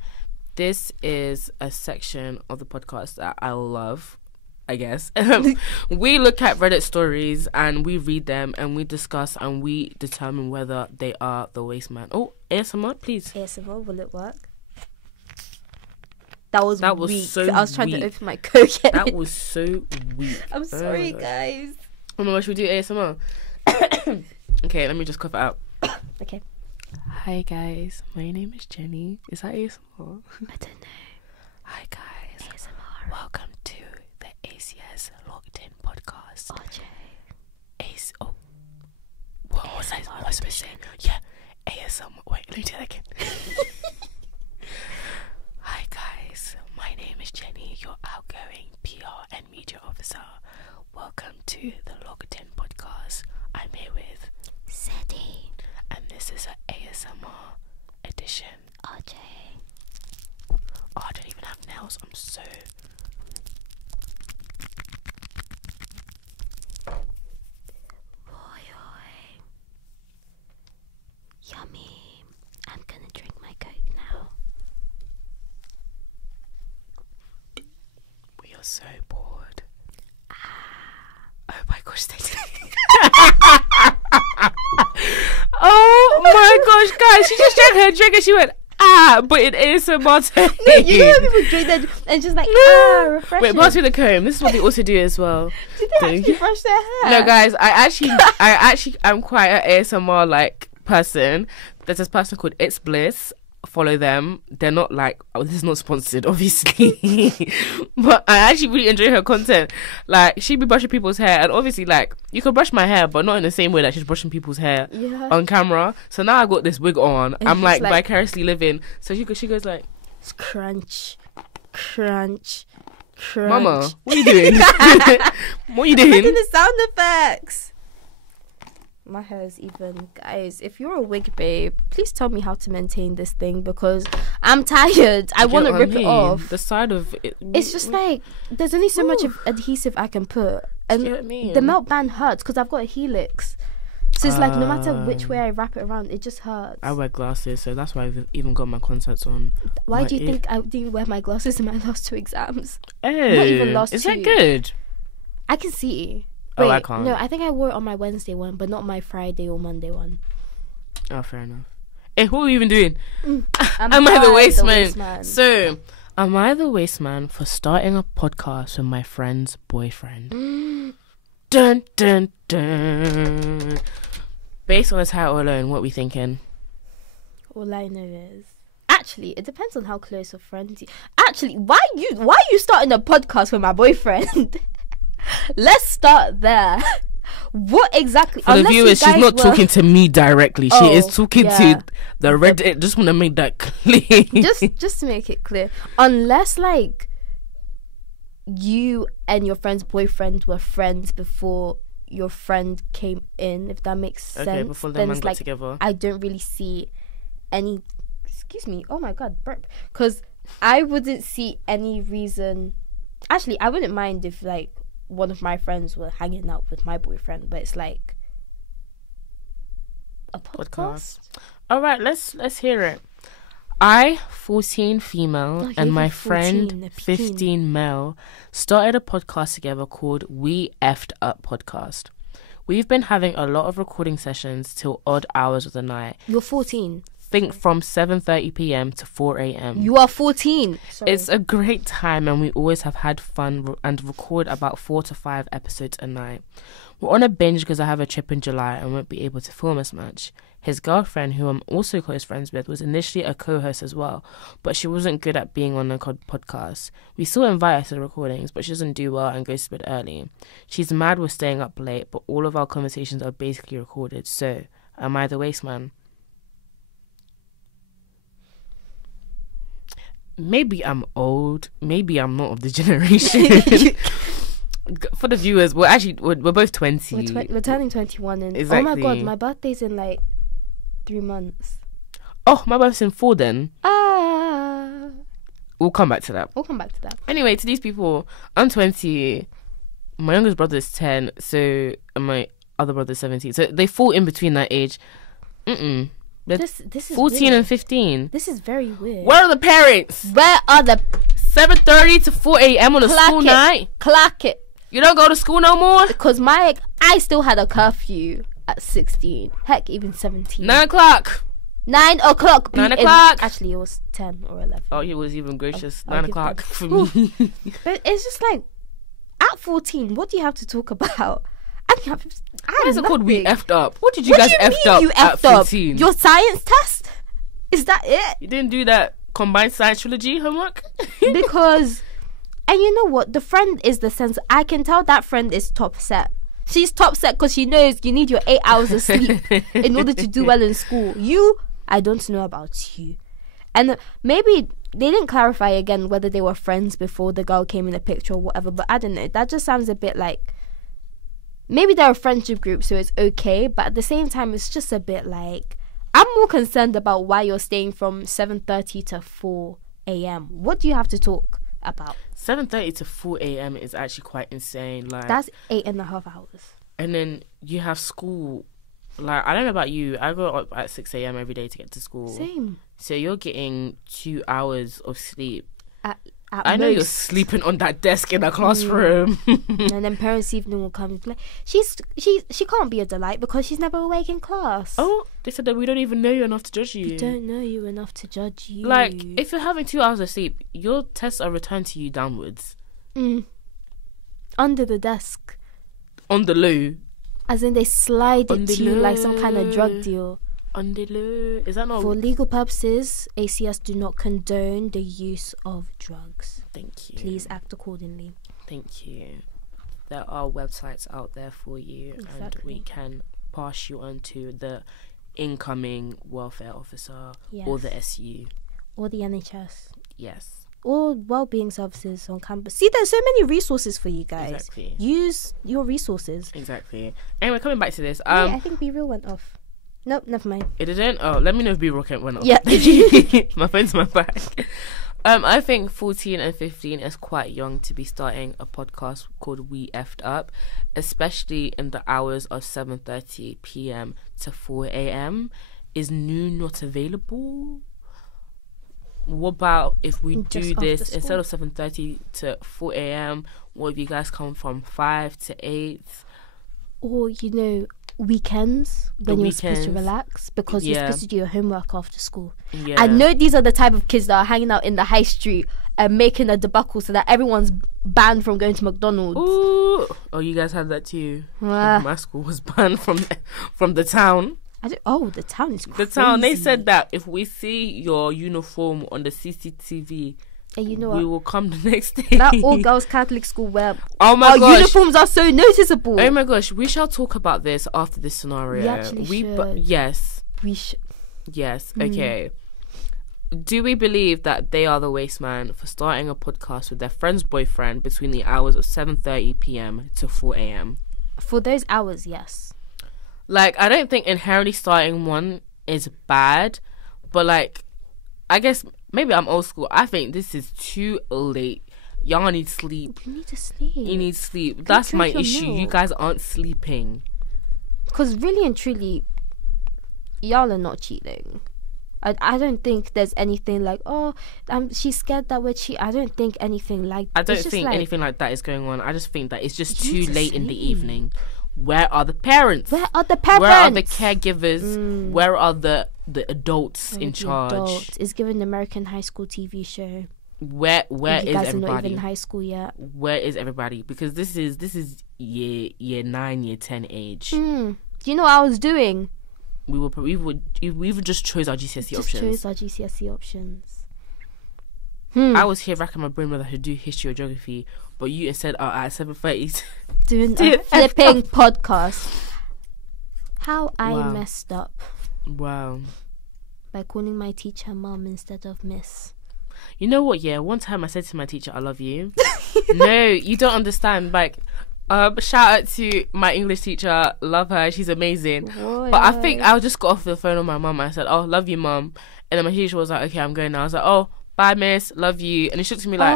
This is a section of the podcast that I love, I guess. We look at Reddit stories and we read them and we discuss and we determine whether they are the waste man. Oh, ASMR, please. ASMR, will it work? That was weak. So I was trying to open my Coke. That was so weak. I'm sorry, guys. Oh my gosh, we do ASMR. Okay, let me just cough it out. Okay. Hi guys, my name is Jenny. Is that ASMR? I don't know. Hi guys. ASMR. Welcome to the ACS LockedIn Podcast. RJ. What was I supposed to say? Yeah, ASMR. Wait, let me do that again. Hi guys, my name is Jenny, your outgoing PR and media officer. Welcome to the LockedIn Podcast. I'm here with Sedi. And this is an ASMR edition. RJ. Oh, I don't even have nails. I'm so... Yummy. I'm gonna drink my Coke now. We are so bored. Oh my gosh, oh my gosh, guys, she just drank her drink and she went, but it is a ASMR. No, you know when people drink that and just like, refreshing. Wait, pass me the comb. This is what they also do as well. Did they actually brush their hair? No, guys, I'm quite an ASMR like person. There's this person called It's Bliss. Follow them. They're not like, this is not sponsored, obviously. But I actually really enjoy her content. Like, she'd be brushing people's hair, and obviously, like, you can brush my hair, but not in the same way that she's brushing people's hair on camera. So now I got this wig on. And I'm like vicariously living. So she goes like, crunch, crunch, crunch. Mama, what are you doing? What are you doing? I'm making the sound effects. My hair is even. Guys, if you're a wig babe, please tell me how to maintain this thing because I'm tired. I want to rip it off. The side of it. It's just like, there's only so much of adhesive I can put. And the melt band hurts because I've got a helix. So it's like, no matter which way I wrap it around, it just hurts. I wear glasses, so that's why I've even got my contacts on. Why do you think I didn't wear my glasses in my last 2 exams? Oh, not even last 2. Is that good? I can see. Wait, I can't. No, I think I wore it on my Wednesday one, but not my Friday or Monday one. Oh, fair enough. Hey, what are you even doing? Am I the waste man? So, Am I the waste man for starting a podcast with my friend's boyfriend? Dun, dun, dun. Based on the title alone, what are we thinking? All I know is... Actually, it depends on how close of friends you... Actually, why are you starting a podcast with my boyfriend? Let's start there. What exactly? For the viewers, she's not talking to me directly. She is talking to the Reddit. Just want to make that clear. just to make it clear. Unless, like, you and your friend's boyfriend were friends before your friend came in, if that makes sense. Okay, before the man got together. I don't really see any... Excuse me. Oh, my God. Burp. Because I wouldn't see any reason... Actually, I wouldn't mind if, like, one of my friends were hanging out with my boyfriend, but it's like a podcast. All right, let's hear it. I, 14 female, and my 14, friend, 15 male, started a podcast together called We Effed Up Podcast. We've been having a lot of recording sessions till odd hours of the night. You're 14. Think from 7:30 p.m. to 4 a.m. You are 14. Sorry. It's a great time, and we always have had fun and record about 4 to 5 episodes a night. We're on a binge because I have a trip in July and won't be able to film as much. His girlfriend, who I'm also close friends with, was initially a co-host as well, but she wasn't good at being on a podcast. We still invite her to the recordings, but she doesn't do well and goes to bed early. She's mad with staying up late, but all of our conversations are basically recorded. So, am I the waste man? Maybe I'm old. Maybe I'm not of the generation. For the viewers, we're both 20. We're turning 21 in... Exactly. Oh my God, my birthday's in like 3 months. Oh, my birthday's in 4 then. We'll come back to that. Anyway, to these people, I'm 20. My youngest brother is 10. So, and my other brother is 17. So, they fall in between that age. This is 14 weird. and 15. This is very weird. Where are the parents? 7:30 to 4 a.m. on a school night? Clock it. You don't go to school no more? Because I still had a curfew at 16. Heck, even 17. 9 o'clock. 9 o'clock. 9 o'clock. Actually, it was 10 or 11. Oh, he was even gracious. I'll 9 o'clock for me. But it's just like, at 14, what do you have to talk about? What is it called? We effed up. What did you guys effed up at 14? Your science test? Is that it? You didn't do that combined science trilogy homework? Because, and you know what? The friend is the sense. I can tell that friend is top set. She's top set because she knows you need your 8 hours of sleep in order to do well in school. I don't know about you. And maybe they didn't clarify again whether they were friends before the girl came in the picture or whatever, but I don't know. That just sounds a bit like, maybe they're a friendship group, so it's okay, but at the same time, it's just a bit like, I'm more concerned about why you're staying from 7:30 to 4 a.m. What do you have to talk about? 7:30 to 4 a.m. is actually quite insane. Like, that's 8.5 hours. And then you have school. Like, I don't know about you. I go up at 6 a.m. every day to get to school. Same. So you're getting 2 hours of sleep. I know you're sleeping on that desk in the classroom. And then parents' evening will come and be like, she can't be a delight because she's never awake in class. Oh, they said that we don't even know you enough to judge you. We don't know you enough to judge you. Like, if you're having 2 hours of sleep, your tests are returned to you downwards. Under the desk. On the low. As in they slide it to you like some kind of drug deal. On the low. Is that not... For legal purposes, ACS do not condone the use of drugs. Thank you. Please act accordingly. Thank you. There are websites out there for you. Exactly. And we can pass you on to the incoming welfare officer or the SU. Or the NHS. Yes. Or well-being services on campus. See, there's so many resources for you guys. Exactly. Use your resources. Exactly. Anyway, coming back to this. I think B-Real went off. Nope, never mind. It didn't? Oh, let me know if B-Roll went off. Yeah. My phone's in my bag. I think 14 and 15 is quite young to be starting a podcast called We Effed Up, especially in the hours of 7:30 p.m. to 4 a.m. Is noon not available? What about if we do this instead of 7:30 to 4 a.m.? What if you guys come from 5 to 8? Or, weekends when you're supposed to relax because you're supposed to do your homework after school. I know these are the type of kids that are hanging out in the high street making a debacle so that everyone's banned from going to McDonald's. Ooh. Oh, you guys had that too. My school was banned from the town. The town is crazy. The town, they said that if we see your uniform on the CCTV, and you know we what? will come the next day. That all-girls Catholic school where our uniforms are so noticeable. Oh my gosh, we shall talk about this after this scenario. We actually should. Yes. We should. Yes, okay. Do we believe that they are the waste man for starting a podcast with their friend's boyfriend between the hours of 7:30 p.m. to 4 a.m.? For those hours, yes. Like, I don't think inherently starting one is bad, but like, I guess maybe I'm old school. I think this is too late. Y'all need sleep. You need to sleep. You need sleep. That's my issue. Milk. You guys aren't sleeping. Because really and truly, y'all are not cheating. I don't think there's anything like, she's scared that we're cheating. I don't think anything like that. I don't think anything like that is going on. I just think that it's just too late in the sleep. evening. Where are the parents? Where are the parents? Where are the caregivers? Where are the adults in charge? It's given an American high school TV show. Where is everybody? You guys are not even in high school yet. Where is everybody? Because this is year 9, year 10 age. Do you know what I was doing? We would just chose our GCSE options. I was here racking my brain whether I should do history or geography, but you instead are at 7:30 doing a flipping podcast. How I messed up. Wow. By calling my teacher mom instead of miss. You know what? Yeah, one time I said to my teacher, "I love you." No, you don't understand. Like, shout out to my English teacher. Love her. She's amazing. Boy. But I think I just got off the phone with my mum. I said, "Oh, love you, mum." And then my teacher was like, "Okay, I'm going now." I was like, "Oh, bye, miss. Love you." And she looked at me like,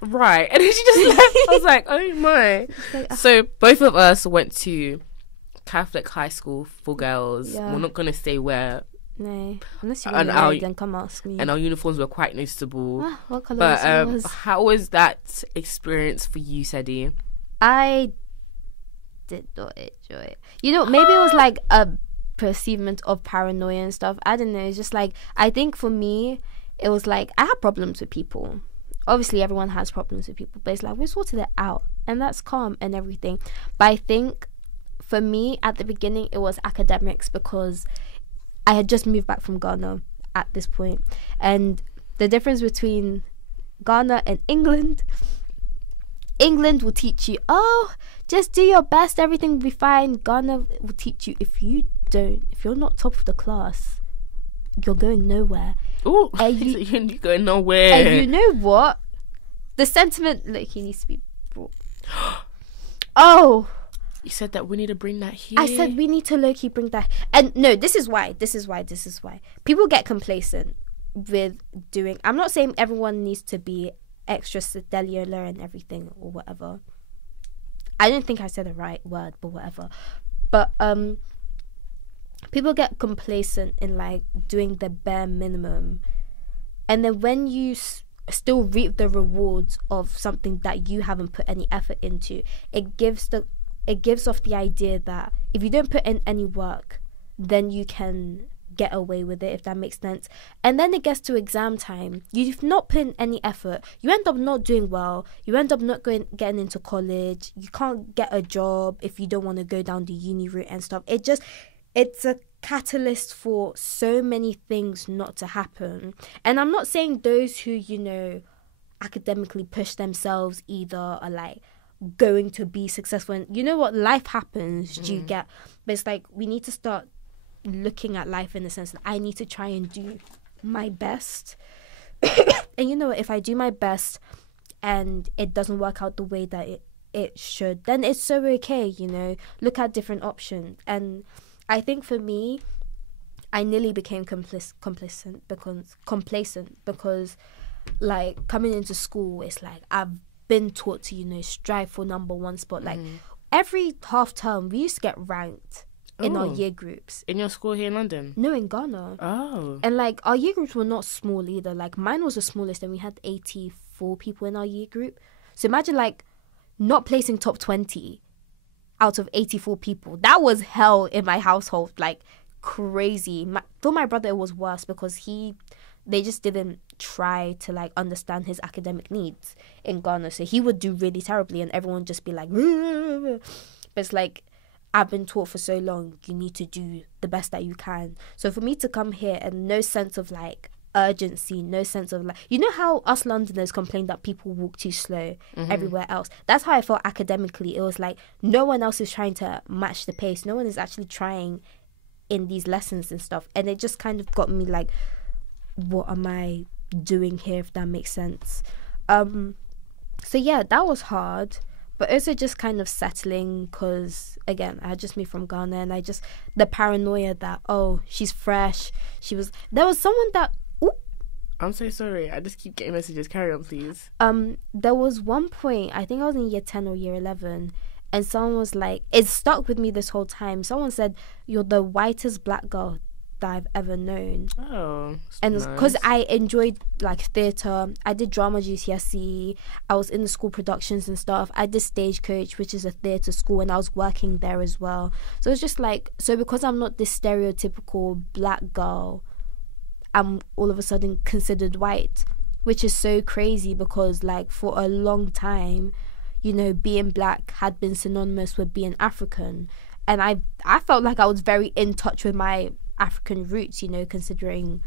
right. And then she just left. I was like, oh my. So both of us went to Catholic high school for girls. Yeah. We're not going to say where. No, unless you're married, then come ask me. And our uniforms were quite noticeable. What colour was? How was that experience for you, Sedi? I did not enjoy it. You know, maybe it was like a perceivement of paranoia and stuff. I don't know. It's just like, I think for me, it was like, I had problems with people. Obviously, everyone has problems with people, but it's like, we sorted it out, and that's calm and everything. But I think for me, at the beginning, it was academics because I had just moved back from Ghana at this point. And the difference between Ghana and England will teach you, just do your best, everything will be fine. Ghana will teach you, if you're not top of the class, you're going nowhere. Oh, you're going nowhere. And you know what? The sentiment, look, he needs to be brought. Oh, you said that we need to bring that here. I said we need to low-key bring that. And no, this is why. People get complacent with doing... I'm not saying everyone needs to be extra cellular and everything or whatever. I don't think I said the right word, but whatever. But people get complacent in like doing the bare minimum. And then when you still reap the rewards of something that you haven't put any effort into, it gives off the idea that if you don't put in any work, then you can get away with it, if that makes sense. And then it gets to exam time, you've not put in any effort, you end up not doing well, you end up not getting into college, you can't get a job if you don't want to go down the uni route and stuff. It's a catalyst for so many things not to happen. And I'm not saying those who, academically push themselves either are like going to be successful. And you know what, life happens. Do you get? But it's like, we need to start looking at life in the sense that I need to try and do my best. And you know what, if I do my best and it doesn't work out the way that it should, then it's so okay. Look at different options. And I think for me, I nearly became complacent because like coming into school, it's like I've been taught to strive for number one spot. Like every half term we used to get ranked in our year groups. In your school here in London? No, in Ghana. Oh. And like our year groups were not small either. Like mine was the smallest and we had 84 people in our year group. So imagine like not placing top 20 out of 84 people. That was hell in my household. Like crazy. For my brother it was worse because he they just didn't try to like understand his academic needs in Ghana. So he would do really terribly and everyone would just be like, but it's like, I've been taught for so long, you need to do the best that you can. So for me to come here and no sense of like urgency, no sense of like, you know how us Londoners complain that people walk too slow everywhere else? That's how I felt academically. It was like no one else is trying to match the pace. No one is actually trying in these lessons and stuff. And it just kind of got me like, what am I doing here, if that makes sense? So yeah, that was hard. But also just kind of settling because, again, I had just moved from Ghana and the paranoia that, oh, she's fresh. There was someone that, I'm so sorry. I just keep getting messages. Carry on, please. There was one point, I think I was in year 10 or year 11, and someone was like, it stuck with me this whole time. Someone said, you're the whitest black girl that I've ever known. Oh, and nice. Because I enjoyed like theatre, I did drama GCSE, I was in the school productions and stuff. I did Stagecoach, which is a theatre school, and I was working there as well. So it's just like, so because I'm not this stereotypical black girl, I'm all of a sudden considered white, which is so crazy because like for a long time, you know, being black had been synonymous with being African, and I felt like I was very in touch with my African roots, you know, considering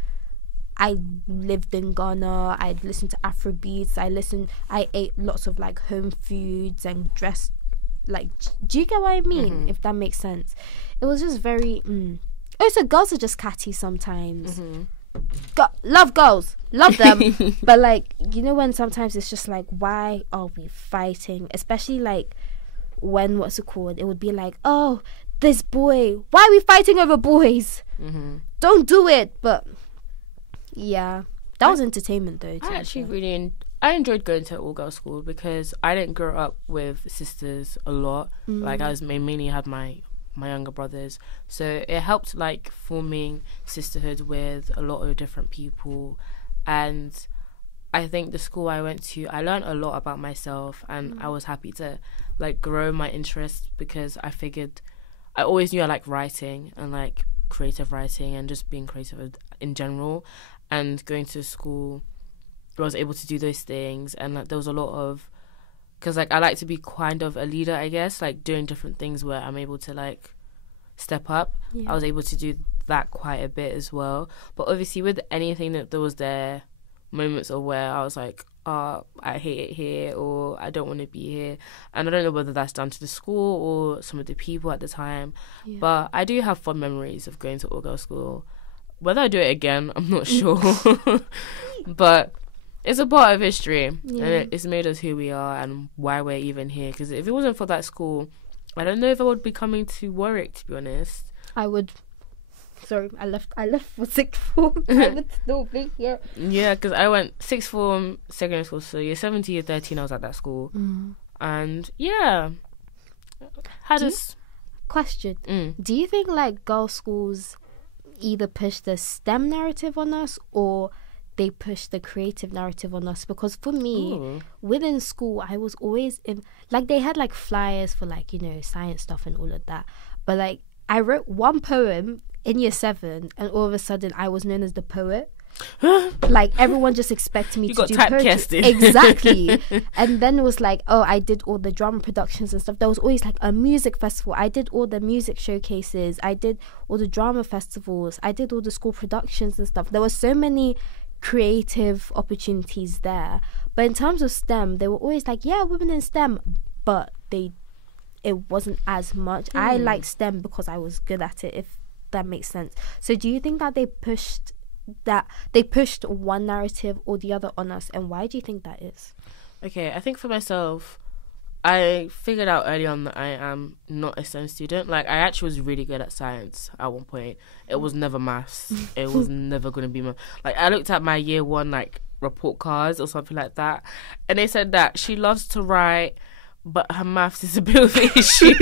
I lived in Ghana, I listened to Afrobeats, I ate lots of like home foods and dressed like, do you get what I mean? If that makes sense. It was just very also girls are just catty sometimes. Love girls, love them. But like, you know, when sometimes it's just like, why are we fighting? Especially like when, what's it called, it would be like, oh, this boy, why are we fighting over boys? Don't do it. But yeah, that was entertainment though. I actually I enjoyed going to all-girls school because I didn't grow up with sisters a lot. Like I mainly had my younger brothers, so it helped like forming sisterhood with a lot of different people. And I think the school I went to, I learned a lot about myself, and I was happy to like grow my interests because I figured I always knew I like writing and like creative writing and just being creative in general. And going to school, I was able to do those things, and like there was a lot of, because like I like to be kind of a leader, I guess, like doing different things where I'm able to like step up. I was able to do that quite a bit as well. But obviously with anything that there was there moments of where I was like, oh, I hate it here, or I don't want to be here. And I don't know whether that's down to the school or some of the people at the time. But I do have fond memories of going to all-girls school. Whether I do it again, I'm not sure. But it's a part of history, and it's made us who we are and why we're even here. Because if it wasn't for that school, I don't know if I would be coming to Warwick, to be honest. I would. Sorry, I left for sixth form. I would still be here. Yeah, because I went sixth form, secondary school, so year 7 to year 13 I was at that school. And yeah, question. Do you think like girls' schools either push the STEM narrative on us or they push the creative narrative on us? Because for me, within school, I was always in, like, they had like flyers for like, you know, science stuff and all of that, but like I wrote one poem in year 7 and all of a sudden I was known as the poet. Like everyone just expected me to do poetry. Exactly. And then it was like, oh, I did all the drama productions and stuff. There was always like a music festival. I did all the music showcases, I did all the drama festivals, I did all the school productions and stuff. There were so many creative opportunities there. But in terms of STEM, they were always like, yeah, women in STEM, but it wasn't as much. I liked STEM because I was good at it, if that makes sense. So do you think that they pushed one narrative or the other on us, and why do you think that is? Okay, I think for myself, I figured out early on that I am not a STEM student. Like, I actually was really good at science at one point. It was never maths. It was never going to be math. Like, I looked at my year 1, like, report cards or something like that, and they said that she loves to write, but her maths is a bit of an issue.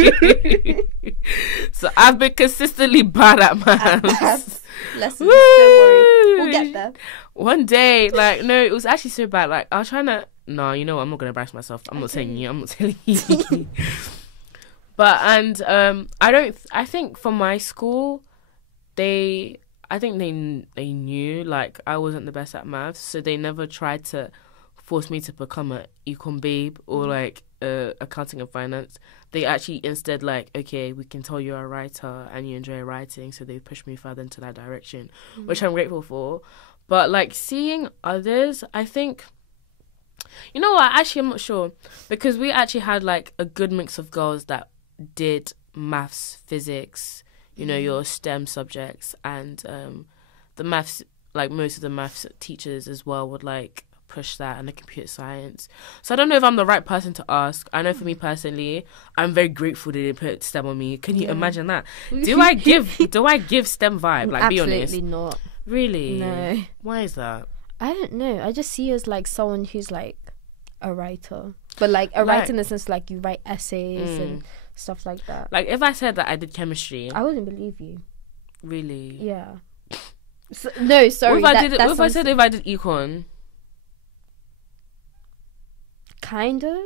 So I've been consistently bad at maths. Lessons, don't worry, we'll get there. One day, like, no, it was actually so bad. Like, I was trying to, no, you know what, I'm not going to embarrass myself. I'm not telling you. But, and I think for my school, I I think they knew like I wasn't the best at maths, so they never tried to force me to become a econ babe or like accounting and finance. They actually instead like, okay, we can tell you're a writer and you enjoy writing, so they pushed me further into that direction, which I'm grateful for. But like seeing others, I think, you know what, actually I'm not sure, because we actually had like a good mix of girls that did maths, physics, you know, your STEM subjects, and the maths, like most of the maths teachers as well would like push that, and the computer science. So I don't know if I'm the right person to ask. I know for me personally, I'm very grateful they didn't put STEM on me. Can you imagine that? Do I give STEM vibe? Like, be honest. Absolutely not. Really? No. Why is that? I don't know. I just see you as like someone who's like a writer, but like a writer in the sense like you write essays and stuff like that. Like if I said that I did chemistry, I wouldn't believe you. Really? Yeah. So, no, sorry. What if I said I did econ? Kind of.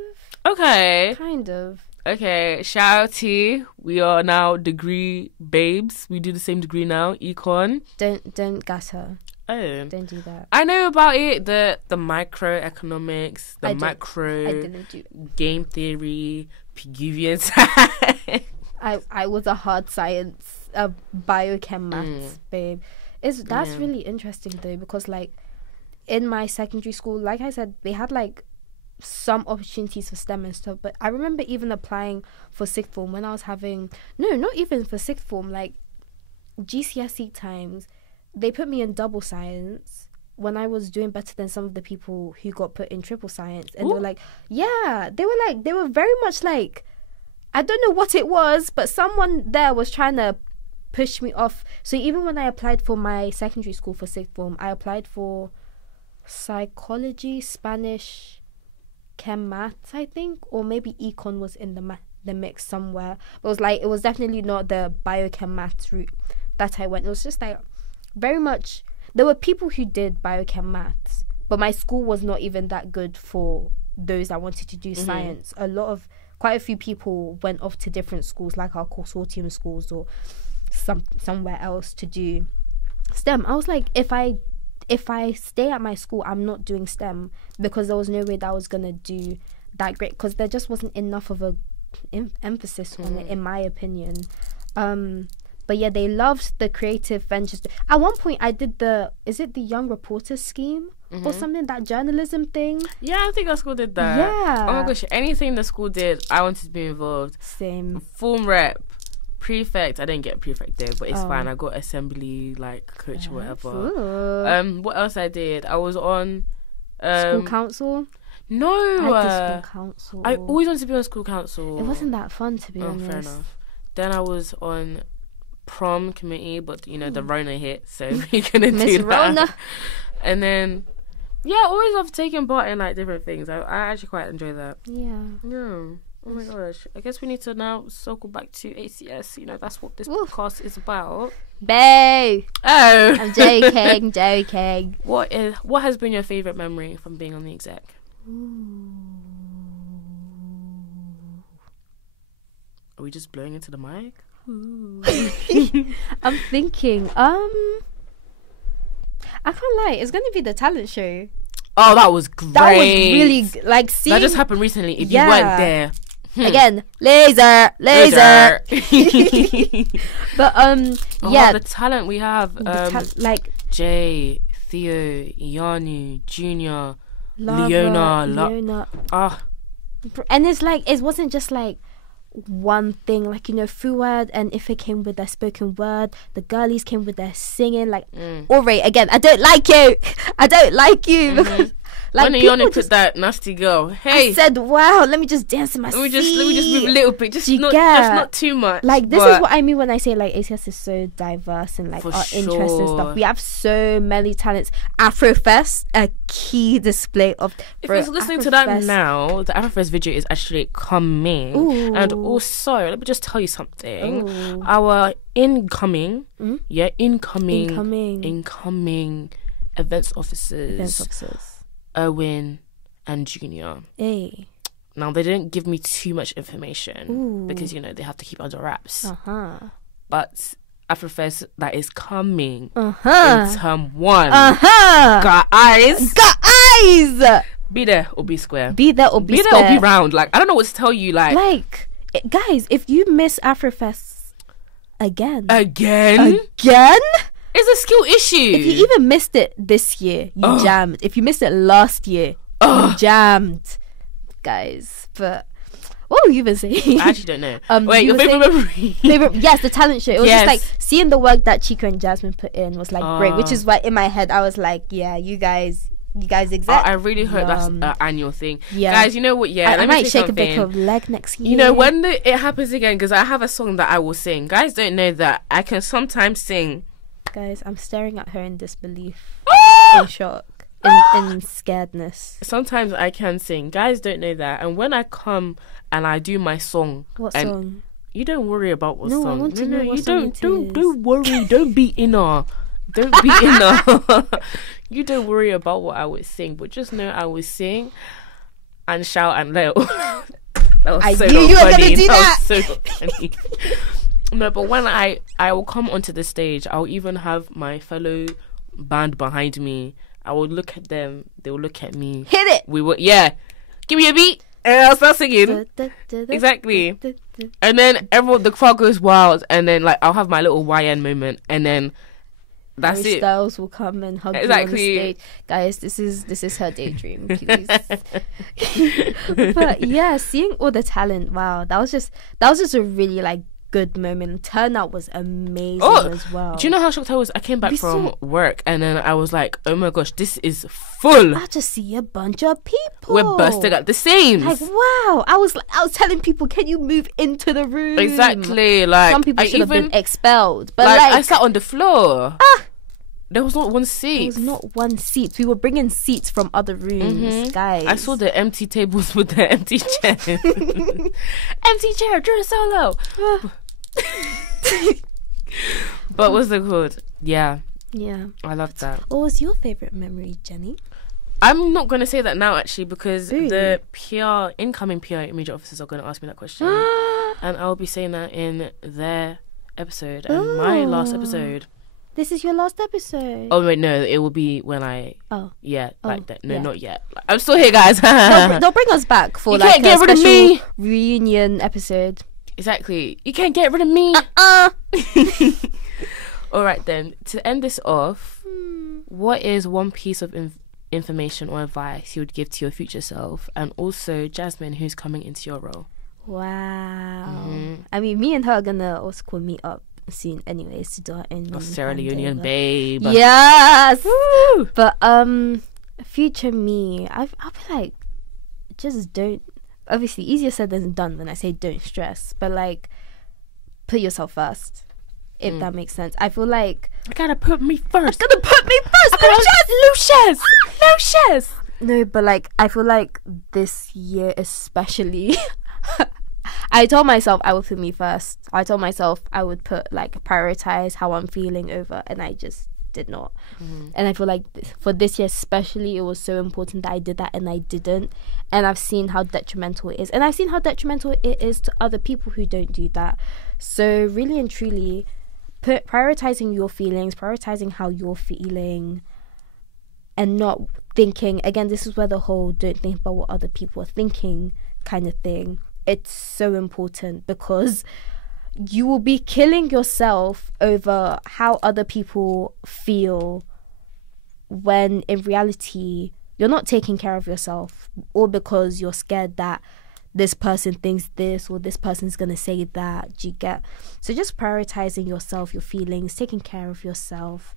Okay. Kind of. Okay. Shout out to, we are now degree babes. We do the same degree now, econ. Don't gas her. Oh. Don't do that. I know about it. The microeconomics, the macro. I didn't do game theory, Pigouvian. I was a hard science, biochem maths, babe. That's really interesting though, because like in my secondary school, like I said, they had like some opportunities for STEM and stuff, but I remember even applying for sixth form when I was having not even for sixth form, like GCSE times, they put me in double science when I was doing better than some of the people who got put in triple science, and they were like, they were very much like, I don't know what it was, but someone there was trying to push me off. So even when I applied for my secondary school for sixth form, I applied for psychology, Spanish, chem, maths, I think, or maybe econ was in the mix somewhere. It was definitely not the biochem maths route that I went. It was just like very much, there were people who did biochem maths, but my school was not even that good for those that wanted to do science. Quite a few people went off to different schools, like our consortium schools or somewhere else to do STEM. I was like, if I stay at my school, I'm not doing STEM, because there was no way that I was gonna do that great, because there just wasn't enough of a emphasis on it, in my opinion. But yeah, they loved the creative ventures. At one point, I did the Young Reporters scheme or something, that journalism thing. Yeah, I think our school did that. Yeah. Oh my gosh, anything the school did, I wanted to be involved. Same. Form rep, prefect. I didn't get prefect there, but it's fine. I got assembly, like coach or whatever. What else I did? I was on school council. No, I did school council. I always wanted to be on school council. It wasn't that fun, to be honest. Fair enough. Then I was on prom committee, but you know the Rona hit, so we couldn't do that. Rona. And then I always love taking part in like different things. I actually quite enjoy that. Yeah. Oh my gosh. I guess we need to now circle back to ACS. You know, that's what this podcast is about. Boo! Oh. I'm joking. What has been your favourite memory from being on the exec? Are we just blowing into the mic? I'm thinking, I can't lie, it's gonna be the talent show. Oh, that was great. That was really like, see, that just happened recently. If you weren't there, again, laser. But the talent we have, like Jay, Theo, Ianu, Junior, Leona. And it's like, it wasn't just like one thing, like, you know, Fuad and Ife came with their spoken word, the girlies came with their singing, like alright, again, I don't like you because like, when Ione put that nasty girl, hey, I said, wow, let me just dance in my let me seat. just move a little bit, just not too much. Like, this is what I mean when I say like ACS is so diverse and like our interests and stuff. We have so many talents. Afrofest, a key display of. If you're listening to that now, the Afrofest video is actually coming. Ooh. And also, let me just tell you something. Ooh. Our incoming events officers. Owen and Junior. Hey. Now, they didn't give me too much information because, you know, they have to keep under wraps. But Afrofest that is coming Uh-huh. in term 1. Uh-huh. Got eyes. Got eyes. Be there or be square. Be there or be Be square. there or be round. Like, I don't know what to tell you. Like Guys, if you miss Afrofest again, again, it's a skill issue. if you even missed it this year, you jammed. If you missed it last year, you jammed, guys. But what were you even saying? I actually don't know. Wait, you your were favorite saying- memory? Yes, the talent show. It was Yes. just like seeing the work that Chico and Jasmine put in was like great, which is why in my head I was like, yeah, you guys exec. I really hope that's an annual thing. Yeah. Guys, you know what? Yeah, I let me might say shake something. a bit of leg next year. You know, when it happens again, because I have a song that I will sing. Guys don't know that I can sometimes sing. Guys, I'm staring at her in disbelief, Ah! in shock, in scaredness. Sometimes I can sing. Guys don't know that. And when I come and I do my song, What and song? you don't worry about what No, I song. want to know what you song don't it don't is. worry. Don't be inner. Don't be inner. You don't worry about what I would sing, but just know I will sing and shout and let. That was I so knew not you were gonna funny. do that. Was so not funny. No, but when I will come onto the stage, I'll even have my fellow band behind me. I will look at them. They will look at me. Hit it. We will, give me a beat, and I'll start singing. Exactly. And then the crowd goes wild, and then like I'll have my little YN moment, and then that's Harry it. Styles will come and hug Exactly. you on the stage. Guys, this is her daydream, please. But yeah, seeing all the talent, wow, that was just a really like good moment. Turnout was amazing as well. Do you know how shocked I was? I came back We from saw- work, and then I was like, oh my gosh, this is full. I just see a bunch of people. We're bursting at the seams. Like wow, I was telling people, can you move into the room? Exactly. Like Some people I should have even been expelled, but like like I sat on the floor. There was not one seat. there was not one seat. We were bringing seats from other rooms, guys. I saw the empty tables with the empty chairs. Empty chair, do a solo. But what's it called? Yeah, Yeah. I love that. What was your favorite memory, Jenny? I'm not going to say that now, actually, because Ooh. the incoming PR immediate officers are going to ask me that question. And I'll be saying that in their episode and my last episode. This is your last episode. Oh, wait, no, it will be when I... Oh. like that. No, yeah. not yet. Like, I'm still here, guys. They'll bring us back for You like can't get a rid of special me. reunion episode. Exactly. You can't get rid of me. All right, then. To end this off, what is one piece of information or advice you would give to your future self? And also, Jasmine, who's coming into your role? Wow. I mean, me and her are gonna also meet up soon anyways to do our own Sierra Leonean handover. babe. Yes. Woo! But future me, I'll be like, just don't. Obviously, easier said than done when I say don't stress, but like, put yourself first, if that makes sense. I feel like I gotta put me first. gonna put me first, Lucius. No, but like, I feel like this year especially, I told myself I would put me first. I told myself I would prioritize how I'm feeling over, and I just did not. And I feel like for this year especially, it was so important that I did that, and I didn't. And I've seen how detrimental it is, and I've seen how detrimental it is to other people who don't do that. So really and truly, prioritizing your feelings, prioritizing how you're feeling, and not thinking, again, this is where the whole don't think about what other people are thinking kind of thing, it's so important, because you will be killing yourself over how other people feel when in reality you're not taking care of yourself, or because you're scared that this person thinks this or this person's gonna say that. Do you get? So just prioritizing yourself, your feelings, taking care of yourself,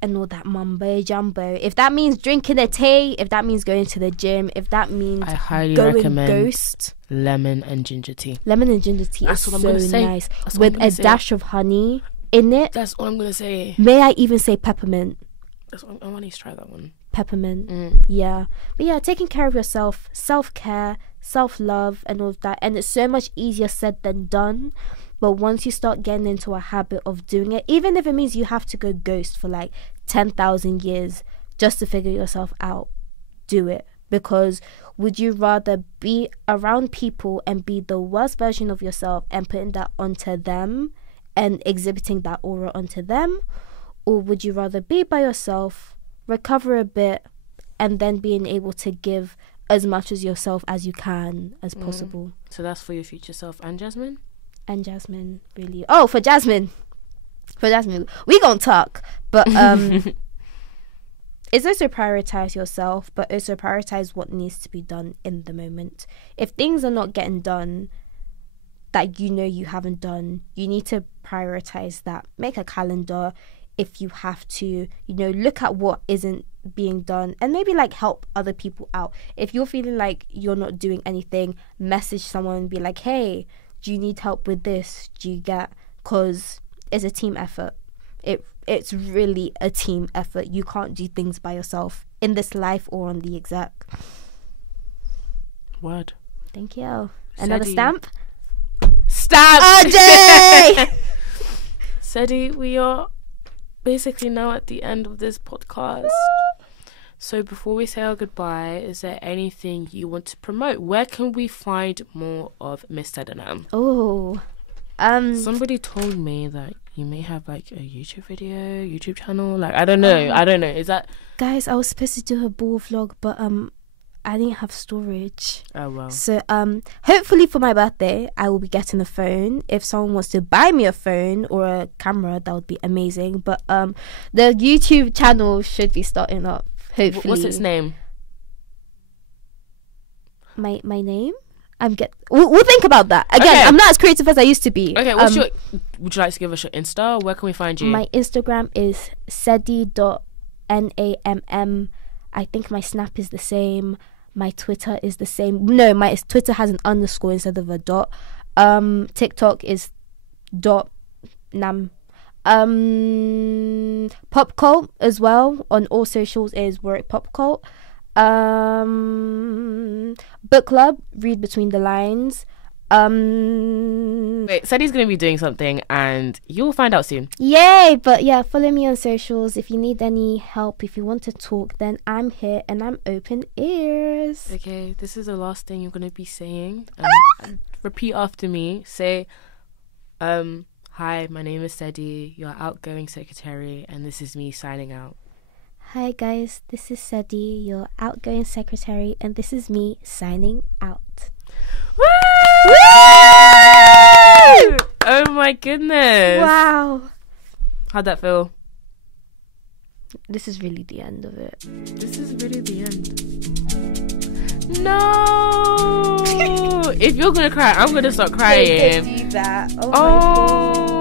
and all that mumbo jumbo. If that means drinking a tea, if that means going to the gym, if that means I highly going recommend ghost, lemon and ginger tea. lemon and ginger tea That's is what I'm so gonna say. nice That's what I'm with gonna a say. dash of honey in it. That's all I'm gonna say. May I even say peppermint? I want to try that one. Peppermint. Yeah. But yeah, taking care of yourself, self-care, self-love, and all of that. And it's so much easier said than done. But once you start getting into a habit of doing it, even if it means you have to go ghost for like 10,000 years just to figure yourself out, do it. Because would you rather be around people and be the worst version of yourself and putting that onto them and exhibiting that aura onto them? Or would you rather be by yourself, recover a bit, and then being able to give as much as yourself as you can as possible? So that's for your future self and Jasmine? And Jasmine, really. Oh, for Jasmine, we gonna talk. But it's also prioritize yourself, but also prioritize what needs to be done in the moment. If things are not getting done that you know you haven't done, you need to prioritize that. Make a calendar if you have to, you know, look at what isn't being done and maybe like help other people out. If you're feeling like you're not doing anything, message someone and be like, hey, do you need help with this? Do you get? Because it's a team effort. It's really a team effort. You can't do things by yourself in this life or on the exec. Word. Thank you. Another Sedi. stamp? OJ! Sedi, we are basically now at the end of this podcast. So before we say our goodbye, is there anything you want to promote? Where can we find more of Miss Sedinam? Oh. Somebody told me that you may have like a YouTube channel. Like, I don't know. Is that... Guys, I was supposed to do a ball vlog, but I didn't have storage. Oh, well. So hopefully for my birthday, I will be getting a phone. If someone wants to buy me a phone or a camera, that would be amazing. But the YouTube channel should be starting up, hopefully. What's its name? My name? We'll think about that. Again, Okay. I'm not as creative as I used to be. Okay, would you like to give us your Insta? Where can we find you? My Instagram is sedi.namm. I think my Snap is the same. My Twitter is the same. No, my Twitter has an underscore instead of a dot. TikTok is .nam. Pop Cult as well on all socials is Warwick Pop Cult. Book club, read between the lines. Wait, Sedi's gonna be doing something and you'll find out soon. Yay! But yeah, follow me on socials. If you need any help, if you want to talk, then I'm here and I'm open ears. Okay, this is the last thing you're gonna be saying. And repeat after me. Say, hi, my name is Sedi, your outgoing secretary, and this is me signing out. Hi guys, this is Sedi, your outgoing secretary, and this is me signing out. Woo! Oh my goodness. Wow. How'd that feel? This is really the end of it. This is really the end. No! If you're gonna cry, I'm gonna start crying. Don't do that. Oh my God.